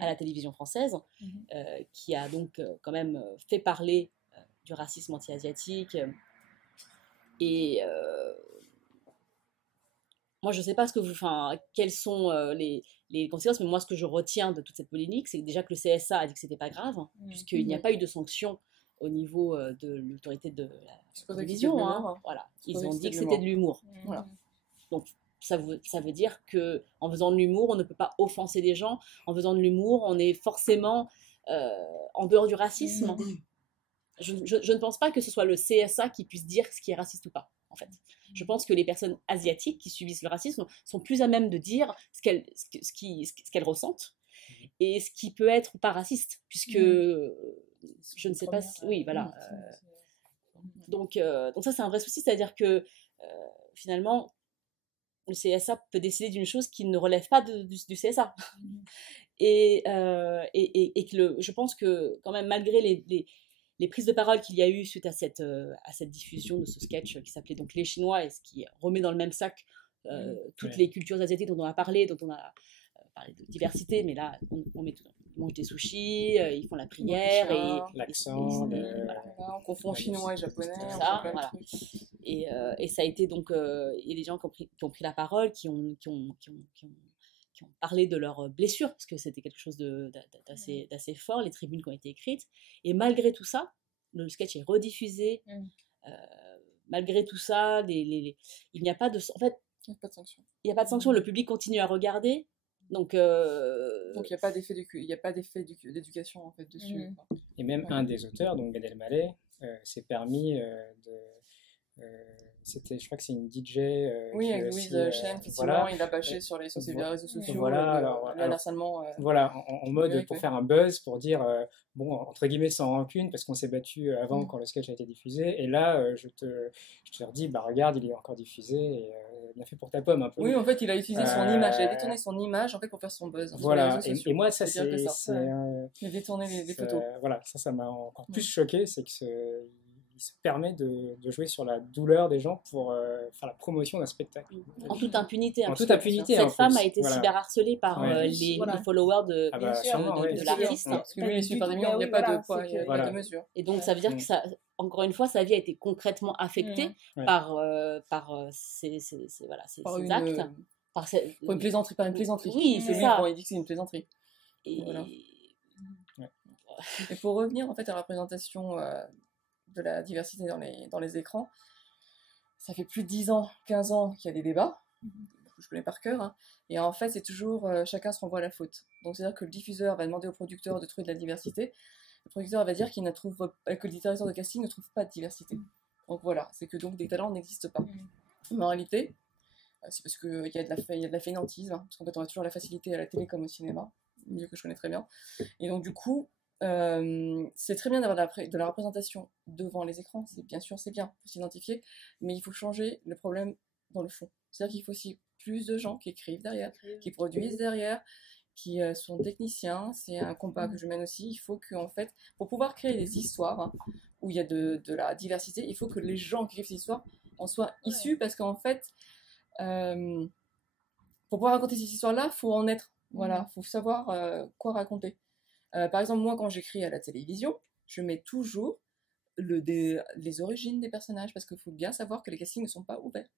à la télévision française, qui a donc quand même fait parler du racisme anti-asiatique. Et moi, je ne sais pas quelles sont les conséquences, mais moi, ce que je retiens de toute cette polémique, c'est déjà que le CSA a dit que ce n'était pas grave, puisqu'il n'y a pas eu de sanction au niveau de l'autorité de la télévision. Voilà. Ils ont dit que c'était de l'humour. Voilà. Donc, ça veut dire qu'en faisant de l'humour, on ne peut pas offenser les gens. En faisant de l'humour, on est forcément en dehors du racisme. Je ne pense pas que ce soit le CSA qui puisse dire ce qui est raciste ou pas, en fait. Je pense que les personnes asiatiques qui subissent le racisme sont plus à même de dire ce qu'elles ressentent et ce qui peut être pas raciste, puisque je ne sais pas si... Oui, voilà. Donc ça, c'est un vrai souci, c'est-à-dire que finalement, le CSA peut décider d'une chose qui ne relève pas du CSA. Et que je pense que quand même, malgré les prises de parole qu'il y a eu suite à cette diffusion de ce sketch qui s'appelait donc Les Chinois, et ce qui remet dans le même sac toutes les cultures asiatiques dont on a parlé, dont on a parlé de diversité, mais là, on met tout. Ils mangent des sushis, ils font la prière, et l'accent, on confond chinois et japonais, ça, voilà. Et ça a été donc, il y a des gens qui ont pris la parole, qui ont parlé de leurs blessures, parce que c'était quelque chose d'assez fort, les tribunes qui ont été écrites, et malgré tout ça, le sketch est rediffusé, malgré tout ça, il n'y a pas de... En fait, il n'y a pas de sanction. Il n'y a pas de sanction, le public continue à regarder, donc il n'y a pas d'effet d'éducation en fait dessus. Et même un des auteurs, donc Gad Elmaleh, s'est permis je crois que c'est une DJ. Oui, avec Louise Chen, effectivement, voilà. Il a bâché sur les réseaux sociaux. Voilà, voilà, en mode pour faire un buzz, pour dire, bon, entre guillemets, sans rancune, parce qu'on s'est battu avant quand le sketch a été diffusé. Et là, je te redis, bah regarde, il est encore diffusé, et bien fait pour ta pomme un peu. Oui, en fait, il a utilisé son image, il a détourné son image en fait pour faire son buzz. Voilà, et moi, ça, c'est. Il a détourné les photos. Voilà, ça m'a encore plus choqué, c'est que il se permet de jouer sur la douleur des gens pour faire la promotion d'un spectacle. En toute impunité. En toute impunité. Cette femme a été cyberharcelée par les followers de l'artiste. Parce que lui, il est super mignon, il n'y a pas de poids, il n'y a pas de mesure. Et donc, ça veut dire que ça, encore une fois, sa vie a été concrètement affectée par ces actes. Par une plaisanterie. Oui, c'est ça. Il dit que c'est une plaisanterie. Et pour revenir en fait à la représentation de la diversité dans les écrans, ça fait plus de 10 ans, 15 ans qu'il y a des débats, je connais par cœur, et en fait c'est toujours chacun se renvoie à la faute. Donc c'est à dire que le diffuseur va demander au producteur de trouver de la diversité, le producteur va dire que le directeur de casting ne trouve pas de diversité. Donc voilà, c'est que donc des talents n'existent pas. Mais en réalité, c'est parce qu'il y a de la fainéantise, parce qu'en fait on a toujours la facilité à la télé comme au cinéma, milieu que je connais très bien, et donc du coup c'est très bien d'avoir de la représentation devant les écrans, bien sûr c'est bien pour s'identifier, mais il faut changer le problème dans le fond. C'est-à-dire qu'il faut aussi plus de gens qui écrivent derrière, qui produisent derrière, qui sont techniciens. C'est un combat que je mène aussi. Il faut que, en fait, pour pouvoir créer des histoires où il y a de la diversité, il faut que les gens qui écrivent ces histoires en soient issus, parce qu'en fait, pour pouvoir raconter ces histoires-là, il faut en être. Voilà, faut savoir quoi raconter. Par exemple, moi, quand j'écris à la télévision, je mets toujours les origines des personnages, parce qu'il faut bien savoir que les castings ne sont pas ouverts.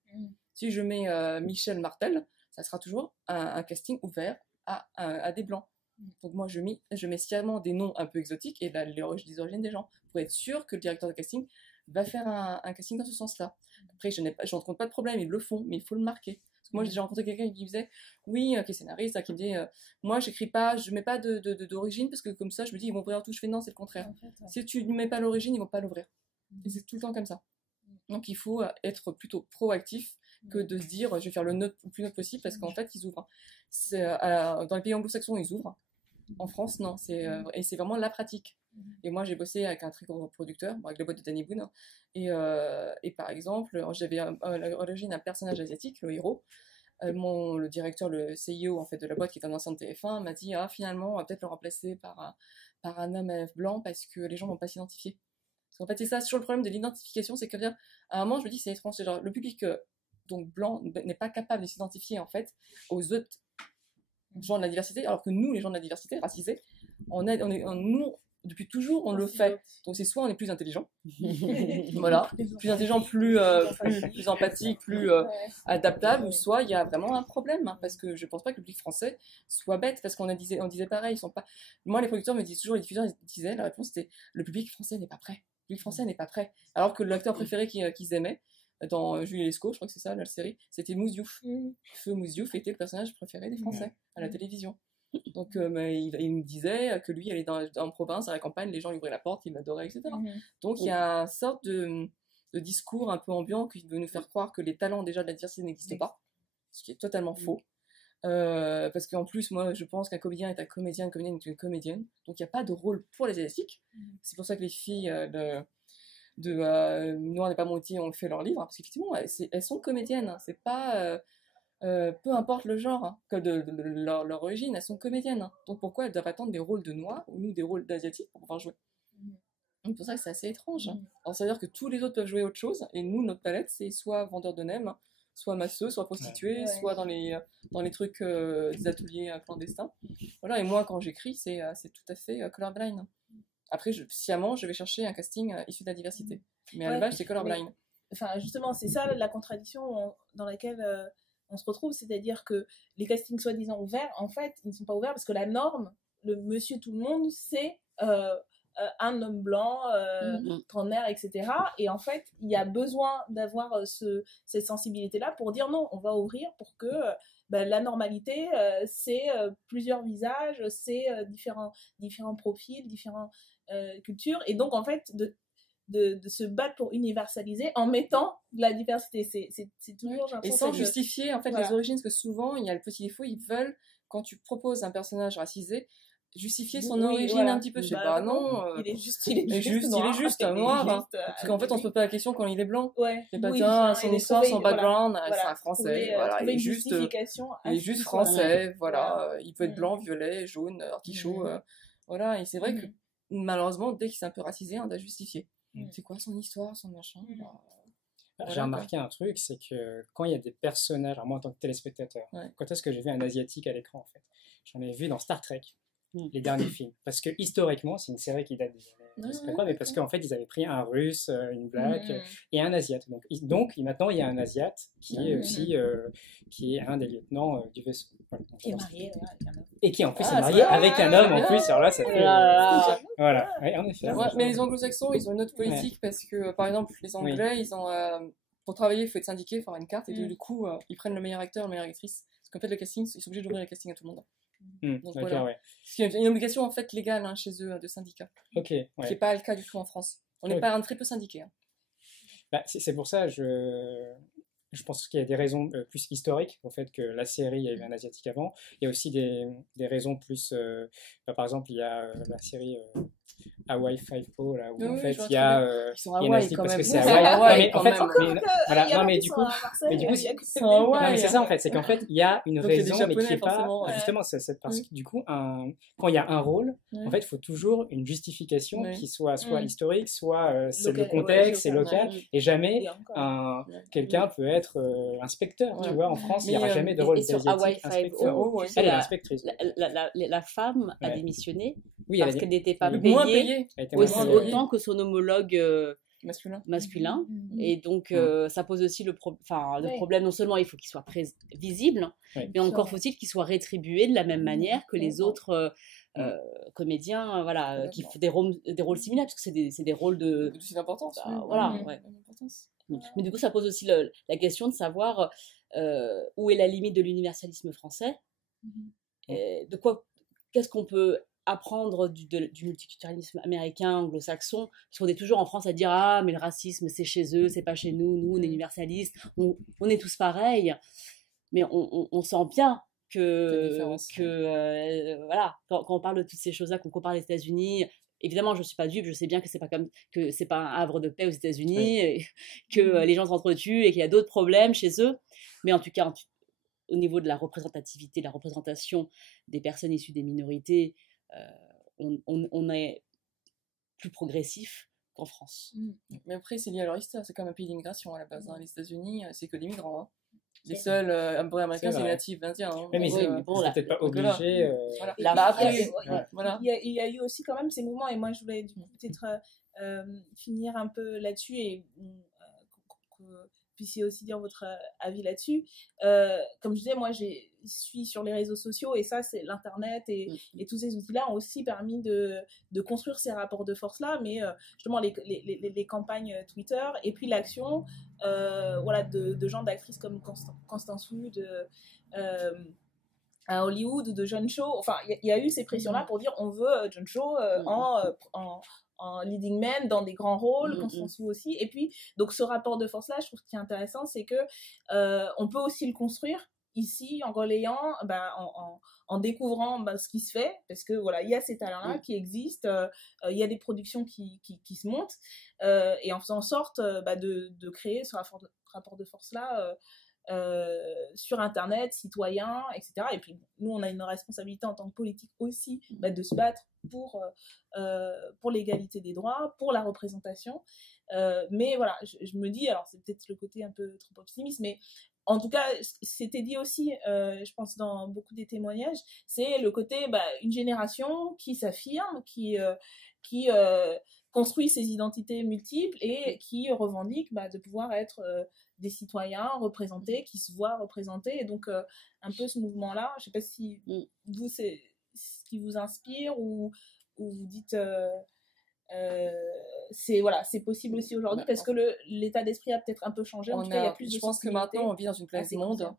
Si je mets Michel Martel, ça sera toujours un casting ouvert à des blancs. Donc moi, je mets sciemment des noms un peu exotiques et les origines des gens, pour être sûr que le directeur de casting va faire un casting dans ce sens-là. Après, je ne rencontre pas de problème, ils le font, mais il faut le marquer. Parce que moi, j'ai déjà rencontré quelqu'un qui me disait, oui, qui est scénariste, qui me dit, moi, j'écris pas, je mets pas d'origine, parce que comme ça, je me dis, ils vont ouvrir tout. Je fais, non, c'est le contraire. En fait, ouais. Si tu ne mets pas l'origine, ils vont pas l'ouvrir. Et c'est tout le temps comme ça. Donc, il faut être plutôt proactif que de se dire, je vais faire le plus neutre possible, parce qu'en fait, ils ouvrent. Dans les pays anglo-saxons, ils ouvrent. En France, non. Et c'est vraiment la pratique. Et moi, j'ai bossé avec un très gros producteur, avec la boîte de Danny Boone. Et par exemple, j'avais à l'origine un personnage asiatique, le héros. Le directeur, le CEO en fait, de la boîte, qui est un ancien de TF1, m'a dit finalement, on va peut-être le remplacer par un homme blanc parce que les gens ne vont pas s'identifier. Parce qu'en fait, c'est ça, sur le problème de l'identification, c'est que à un moment, je me dis, c'est étrange, c'est genre, le public donc blanc n'est pas capable de s'identifier en fait aux autres gens de la diversité, alors que nous, les gens de la diversité, racisés, nous, depuis toujours, on le fait. Donc c'est soit on est plus intelligent, voilà, plus intelligent, plus empathique, plus adaptable, ou soit il y a vraiment un problème, hein, parce que je pense pas que le public français soit bête, parce on disait pareil, ils sont pas. Moi, les producteurs me disent toujours, les diffuseurs disaient, la réponse c'était, le public français n'est pas prêt. Le public français n'est pas prêt. Alors que l'acteur préféré qu'ils aimaient, dans Julie Lescaut, je crois que c'est ça, la série, c'était Mousse Diouf. Feu Mousse Diouf était le personnage préféré des Français à la télévision. Donc il me disait que lui, il allait en province, à la campagne, les gens lui ouvraient la porte, il l'adorait, etc. Donc il y a une sorte de discours un peu ambiant qui veut nous faire croire que les talents déjà de la diversité n'existent pas, ce qui est totalement faux. Parce qu'en plus, moi, je pense qu'un comédien est un comédien, une comédienne est une comédienne. Donc il n'y a pas de rôle pour les asiatiques. C'est pour ça que les filles Noir n'est pas moitié ont fait leur livre, parce qu'effectivement, elles sont comédiennes. Hein. C'est pas... peu importe le genre, hein, que leur origine, elles sont comédiennes. Hein. Donc pourquoi elles doivent attendre des rôles de noirs ou nous des rôles d'asiatiques pour pouvoir jouer? Donc pour ça que c'est assez étrange. Hein. Alors ça veut dire que tous les autres peuvent jouer autre chose, et nous, notre palette, c'est soit vendeur de nems, soit masseux, soit prostituée, soit dans les trucs des ateliers clandestins. Voilà, et moi, quand j'écris, c'est tout à fait colorblind. Après, sciemment, je vais chercher un casting issu de la diversité. Mais à la base, c'est colorblind. Enfin, justement, c'est ça la contradiction dans laquelle on se retrouve, c'est-à-dire que les castings soi-disant ouverts, en fait, ils ne sont pas ouverts parce que la norme, le monsieur tout le monde, c'est un homme blanc, trentenaire, etc. Et en fait, il y a besoin d'avoir cette sensibilité-là pour dire non, on va ouvrir pour que la normalité, c'est plusieurs visages, c'est différents profils, différentes cultures. Et donc, en fait, de se battre pour universaliser en mettant de la diversité. C'est toujours... Et sans justifier, en fait, les origines, parce que souvent, il y a le petit défaut, ils veulent, quand tu proposes un personnage racisé, justifier son origine un petit peu. Je sais pas, non. Il est juste noir. Parce qu'en fait, on se pose pas la question quand il est blanc. C'est pas son histoire, son background, c'est un français. Il est juste français. Voilà. Il peut être blanc, violet, jaune, artichaut. Voilà. Et c'est vrai que, malheureusement, dès qu'il s'est un peu racisé, on doit justifier. C'est quoi son histoire, son machin? J'ai remarqué un truc, c'est que quand il y a des personnages, alors moi en tant que téléspectateur, quand est-ce que j'ai vu un asiatique à l'écran en fait? J'en ai vu dans Star Trek, les derniers films. Parce que historiquement, c'est une série qui date des années 50, mais parce qu'en fait, ils avaient pris un russe, une black et un asiate. Donc maintenant, il y a un asiate qui est aussi qui est un des lieutenants du vaisseau. Voilà. Qui est marié avec un homme. Et qui en plus est marié avec un homme en plus. Alors là, ça fait. Voilà, en effet. Mais les anglo-saxons, ils ont une autre politique parce que, par exemple, les Anglais, ils ont. Pour travailler, il faut être syndiqué, il faut avoir une carte, et du coup, ils prennent le meilleur acteur, la meilleure actrice. Parce qu'en fait, le casting, ils sont obligés d'ouvrir le casting à tout le monde. Donc voilà. C'est une obligation en fait légale chez eux de syndicat. Qui n'est pas le cas du tout en France. On n'est pas un très peu syndiqué. C'est pour ça, je pense qu'il y a des raisons plus historiques au fait que la série, il y a eu un asiatique avant. Il y a aussi des raisons plus... par exemple, il y a la série Hawaii 5.0 là où en fait il y a ils sont Hawaï quand même. Parce que c'est Hawaï. En fait, voilà, mais du coup c'est ça en fait, c'est qu'en fait il y a une raison mais qui est pas justement c'est parce que du coup quand il y a un rôle, en fait il faut toujours une justification qui soit historique, soit c'est le contexte, c'est local, et jamais quelqu'un peut être inspecteur, tu vois. En France il n'y aura jamais de rôle d'asiatique inspecteur. Elle est inspectrice. La femme a démissionné Oui, parce qu'elle n'était pas moins payée autant que son homologue masculin. Et donc, ça pose aussi le problème, non seulement il faut qu'il soit visible, mais encore faut-il qu'il soit rétribué de la même manière que les autres comédiens qui font des rôles similaires, parce que c'est des rôles de... C'est d'importance. Mais du coup, ça pose aussi la question de savoir où est la limite de l'universalisme français, qu'est-ce qu'on peut apprendre du multiculturalisme américain, anglo-saxon, parce qu'on est toujours en France à dire « Ah, mais le racisme, c'est chez eux, c'est pas chez nous, nous, on est universalistes, on est tous pareils ». Mais on sent bien quand on parle de toutes ces choses-là, qu'on compare les États-Unis, évidemment, je ne suis pas dupe, je sais bien que c'est pas un havre de paix aux États-Unis, et que les gens s'entretuent et qu'il y a d'autres problèmes chez eux. Mais en tout cas, au niveau de la représentativité, de la représentation des personnes issues des minorités, on est plus progressif qu'en France. Mais après, c'est lié à leur histoire. C'est comme un pays d'immigration à la base. Les États-Unis, c'est que des migrants. Les seuls américains, c'est les natifs indiens. Mais bon, c'est peut-être pas obligé. Il y a eu aussi quand même ces mouvements, et moi je voulais du coup peut-être finir un peu là-dessus et que vous puissiez aussi dire votre avis là-dessus. Comme je disais, moi je suis sur les réseaux sociaux, et ça c'est l'internet et tous ces outils-là ont aussi permis de construire ces rapports de force-là, mais justement les campagnes Twitter et puis l'action de gens, d'actrices comme Constance Wu à Hollywood, ou de John Cho. Enfin, il y a eu ces pressions-là pour dire on veut John Cho en leading man dans des grands rôles, Constance Wu aussi. Et puis, donc ce rapport de force-là, je trouve qu'il est intéressant, c'est que on peut aussi le construire ici en relayant, en découvrant ce qui se fait, parce que voilà, il y a ces talents-là qui existent, il y a des productions qui se montent, et en faisant en sorte de créer ce rapport de force-là sur Internet, citoyens, etc. Et puis nous, on a une responsabilité en tant que politique aussi de se battre pour l'égalité des droits, pour la représentation. Mais voilà, je me dis, alors c'est peut-être le côté un peu trop optimiste, mais en tout cas, c'était dit aussi, je pense, dans beaucoup des témoignages, c'est le côté, une génération qui s'affirme, qui construit ses identités multiples et qui revendique de pouvoir être des citoyens représentés, qui se voient représentés. Et donc, un peu ce mouvement-là, je ne sais pas si vous, c'est ce qui vous inspire, ou vous dites... c'est possible aussi aujourd'hui, parce que l'état d'esprit a peut-être un peu changé. En tout cas, il y a plus de je pense que maintenant on vit dans une planète monde.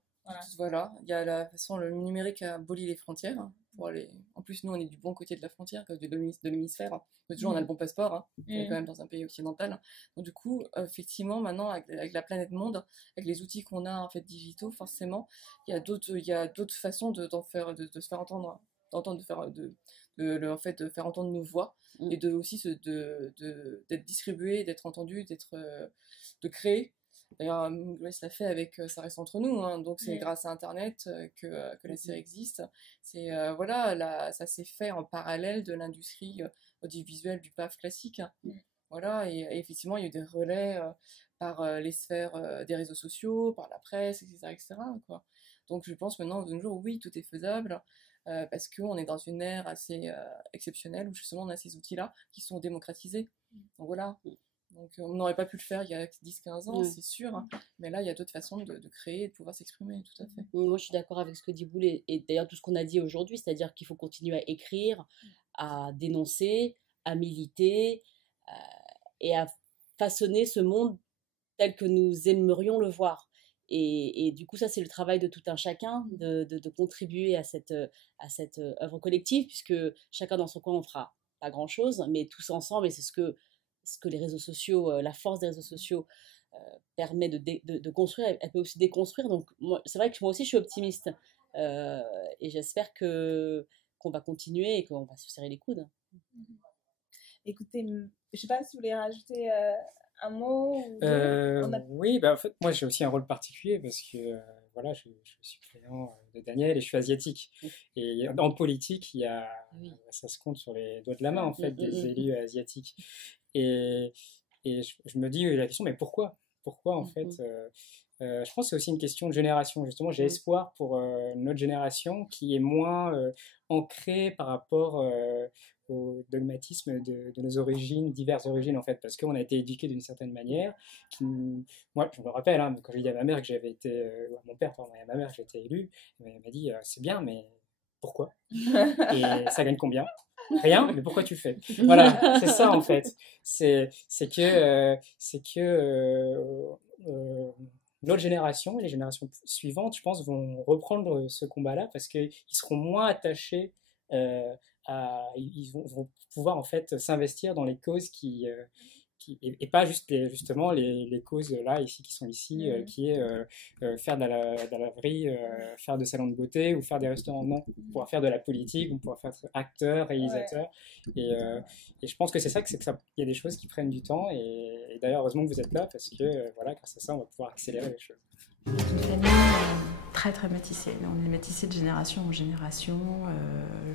Voilà, il y a la façon, le numérique a aboli les frontières pour aller. En plus, nous on est du bon côté de la frontière, de l'hémisphère. Toujours on a le bon passeport, on est quand même dans un pays occidental. Donc du coup, effectivement, maintenant avec la planète monde, avec les outils qu'on a en fait digitaux, forcément, il y a d'autres façons de se faire entendre, de faire entendre nos voix, et d'être distribué, d'être entendu, de créer. D'ailleurs, Grace l'a fait avec Ça reste entre nous, donc c'est grâce à Internet que la série existe. C'est ça s'est fait en parallèle de l'industrie audiovisuelle du PAF classique. Voilà, et effectivement, il y a eu des relais par les sphères des réseaux sociaux, par la presse, etc. quoi. Donc je pense maintenant, de nos jours, oui, tout est faisable. Parce qu'on est dans une ère assez exceptionnelle où justement on a ces outils-là qui sont démocratisés. Donc voilà. Donc on n'aurait pas pu le faire il y a 10-15 ans, c'est sûr. Mais là, il y a d'autres façons de créer et de pouvoir s'exprimer, tout à fait. Moi, je suis d'accord avec ce que dit Boule, et d'ailleurs tout ce qu'on a dit aujourd'hui, c'est-à-dire qu'il faut continuer à écrire, à dénoncer, à militer, et à façonner ce monde tel que nous aimerions le voir. Et du coup, ça, c'est le travail de tout un chacun, de contribuer à cette œuvre collective, puisque chacun dans son coin, on fera pas grand-chose, mais tous ensemble, et c'est ce que les réseaux sociaux, la force des réseaux sociaux permet de construire, elle peut aussi déconstruire. Donc, c'est vrai que moi aussi, je suis optimiste, et j'espère qu'on va continuer et qu'on va se serrer les coudes. Écoutez, je sais pas si vous voulez rajouter... un mot Oui, en fait, moi j'ai aussi un rôle particulier parce que je suis président de Daniel et je suis asiatique. Et en politique, ça se compte sur les doigts de la main en fait des élus asiatiques. Et je me dis la question, mais pourquoi en fait je pense que c'est aussi une question de génération. Justement, j'ai espoir pour notre génération qui est moins ancrée par rapport au dogmatisme de nos origines, diverses origines en fait, parce qu'on a été éduqués d'une certaine manière. Moi, je me rappelle, hein, quand j'ai dit à ma mère que j'avais été, ou à mon père, pardon, et à ma mère que j'étais élu, elle m'a dit c'est bien, mais pourquoi? Et ça gagne combien? Rien, mais pourquoi tu fais? Voilà, c'est ça en fait. C'est que l'autre génération et les générations suivantes, je pense, vont reprendre ce combat-là parce qu'ils seront moins attachés ils vont pouvoir en fait s'investir dans les causes et pas juste justement les causes là ici qui sont ici qui est faire de la laverie, faire de salons de beauté ou faire des restaurants. Non, pouvoir faire de la politique, on pouvoir faire acteur, réalisateur et je pense que c'est ça il y a des choses qui prennent du temps et d'ailleurs heureusement que vous êtes là parce que voilà, grâce à ça on va pouvoir accélérer les choses. Une famille très très métissée. On est métissé de génération en génération.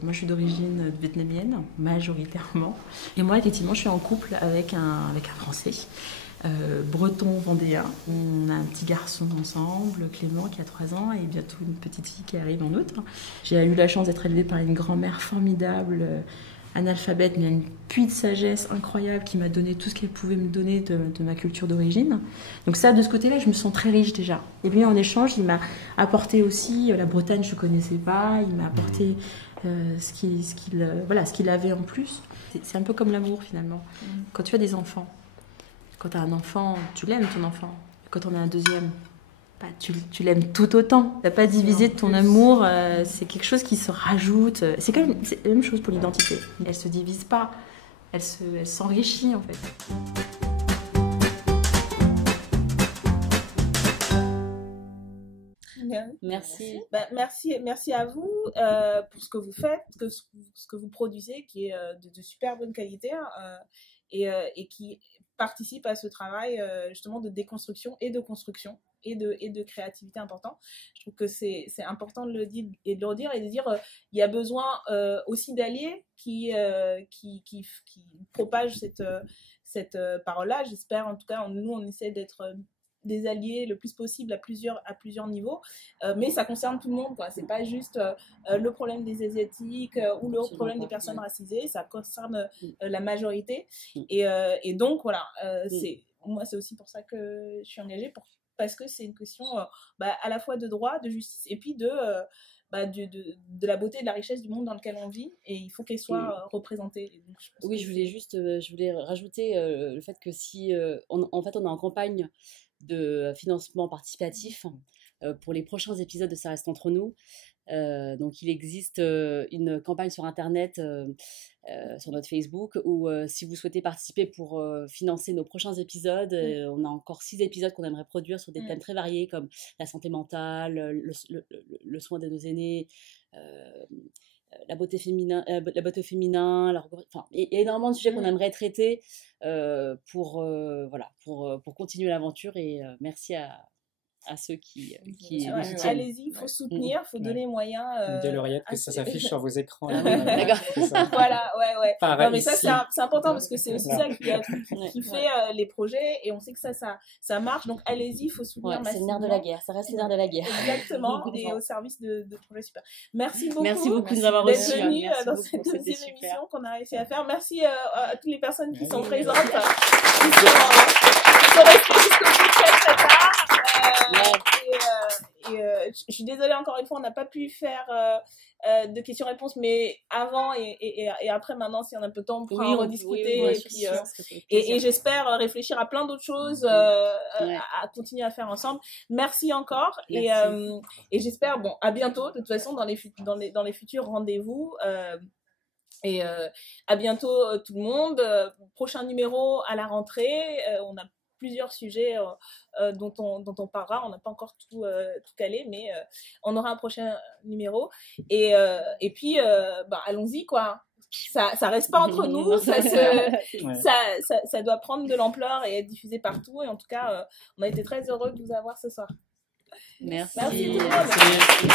Moi je suis d'origine vietnamienne, majoritairement. Et moi effectivement je suis en couple avec un Français, breton vendéen. On a un petit garçon ensemble, Clément qui a 3 ans et bientôt une petite fille qui arrive en août. J'ai eu la chance d'être élevée par une grand-mère formidable, analphabète, mais une puits de sagesse incroyable qui m'a donné tout ce qu'elle pouvait me donner de ma culture d'origine. Donc ça, de ce côté-là, je me sens très riche déjà. Et bien en échange, il m'a apporté aussi, la Bretagne, je ne connaissais pas, il m'a apporté ce qu'il avait en plus. C'est un peu comme l'amour finalement. Quand tu as des enfants, quand tu as un enfant, tu l'aimes ton enfant. Quand on a un deuxième, tu l'aimes tout autant. Tu n'as pas divisé de ton amour, c'est quelque chose qui se rajoute. C'est la même chose pour l'identité. Elle ne se divise pas, elle s'enrichit en fait. Merci. Merci à vous pour ce que vous faites, ce que vous produisez, qui est de super bonne qualité et qui participe à ce travail justement de déconstruction et de construction et de créativité important. Je trouve que c'est important de le dire et de dire il y a besoin aussi d'alliés qui propagent cette parole-là. J'espère, en tout cas, nous on essaie d'être des alliés le plus possible à plusieurs niveaux, mais ça concerne tout le monde, quoi. C'est pas juste le problème des Asiatiques ou le problème des personnes racisées, ça concerne la majorité et donc voilà, moi c'est aussi pour ça que je suis engagée, parce que c'est une question à la fois de droit, de justice et puis de la beauté et de la richesse du monde dans lequel on vit, et il faut qu'elle soit représentée. Donc, je voulais rajouter le fait que si en fait on est en campagne de financement participatif pour les prochains épisodes de Ça reste entre nous. Donc il existe une campagne sur internet, sur notre Facebook, où si vous souhaitez participer pour financer nos prochains épisodes, on a encore 6 épisodes qu'on aimerait produire sur des thèmes très variés comme la santé mentale, le soin de nos aînés, la beauté féminin, enfin, il y a énormément de sujets qu'on aimerait traiter pour continuer l'aventure, et merci à ceux qui allez-y, il faut soutenir, il faut donner moyens. Dès l'oreillette que ça s'affiche sur vos écrans. Là, d'accord. Voilà, ouais. Pareil, non, mais ça, c'est important parce que c'est aussi ça qui fait les projets, et on sait que ça marche. Donc allez-y, il faut soutenir. C'est le nerf de la guerre, ça reste le nerf de la guerre. Exactement, et au service de projets super. Merci beaucoup. Merci beaucoup de nous avoir reçus. D'être venus dans cette deuxième émission qu'on a réussi à faire. Merci à toutes les personnes qui sont présentes, qui sont restées jusqu'au bout très tard. Je suis désolée, encore une fois, on n'a pas pu faire de questions-réponses, mais avant et après, maintenant, si on a un peu de temps, on pourra en rediscuter. Et j'espère réfléchir à plein d'autres choses à continuer à faire ensemble. Merci encore. Merci. Et j'espère, à bientôt, de toute façon, dans les futurs rendez-vous. Et à bientôt, tout le monde. Prochain numéro à la rentrée. On a plusieurs sujets dont on parlera. On n'a pas encore tout calé, mais on aura un prochain numéro. Et puis, allons-y, quoi. Ça reste pas entre nous. Ça doit prendre de l'ampleur et être diffusé partout. Et en tout cas, on a été très heureux de vous avoir ce soir. Merci. Merci.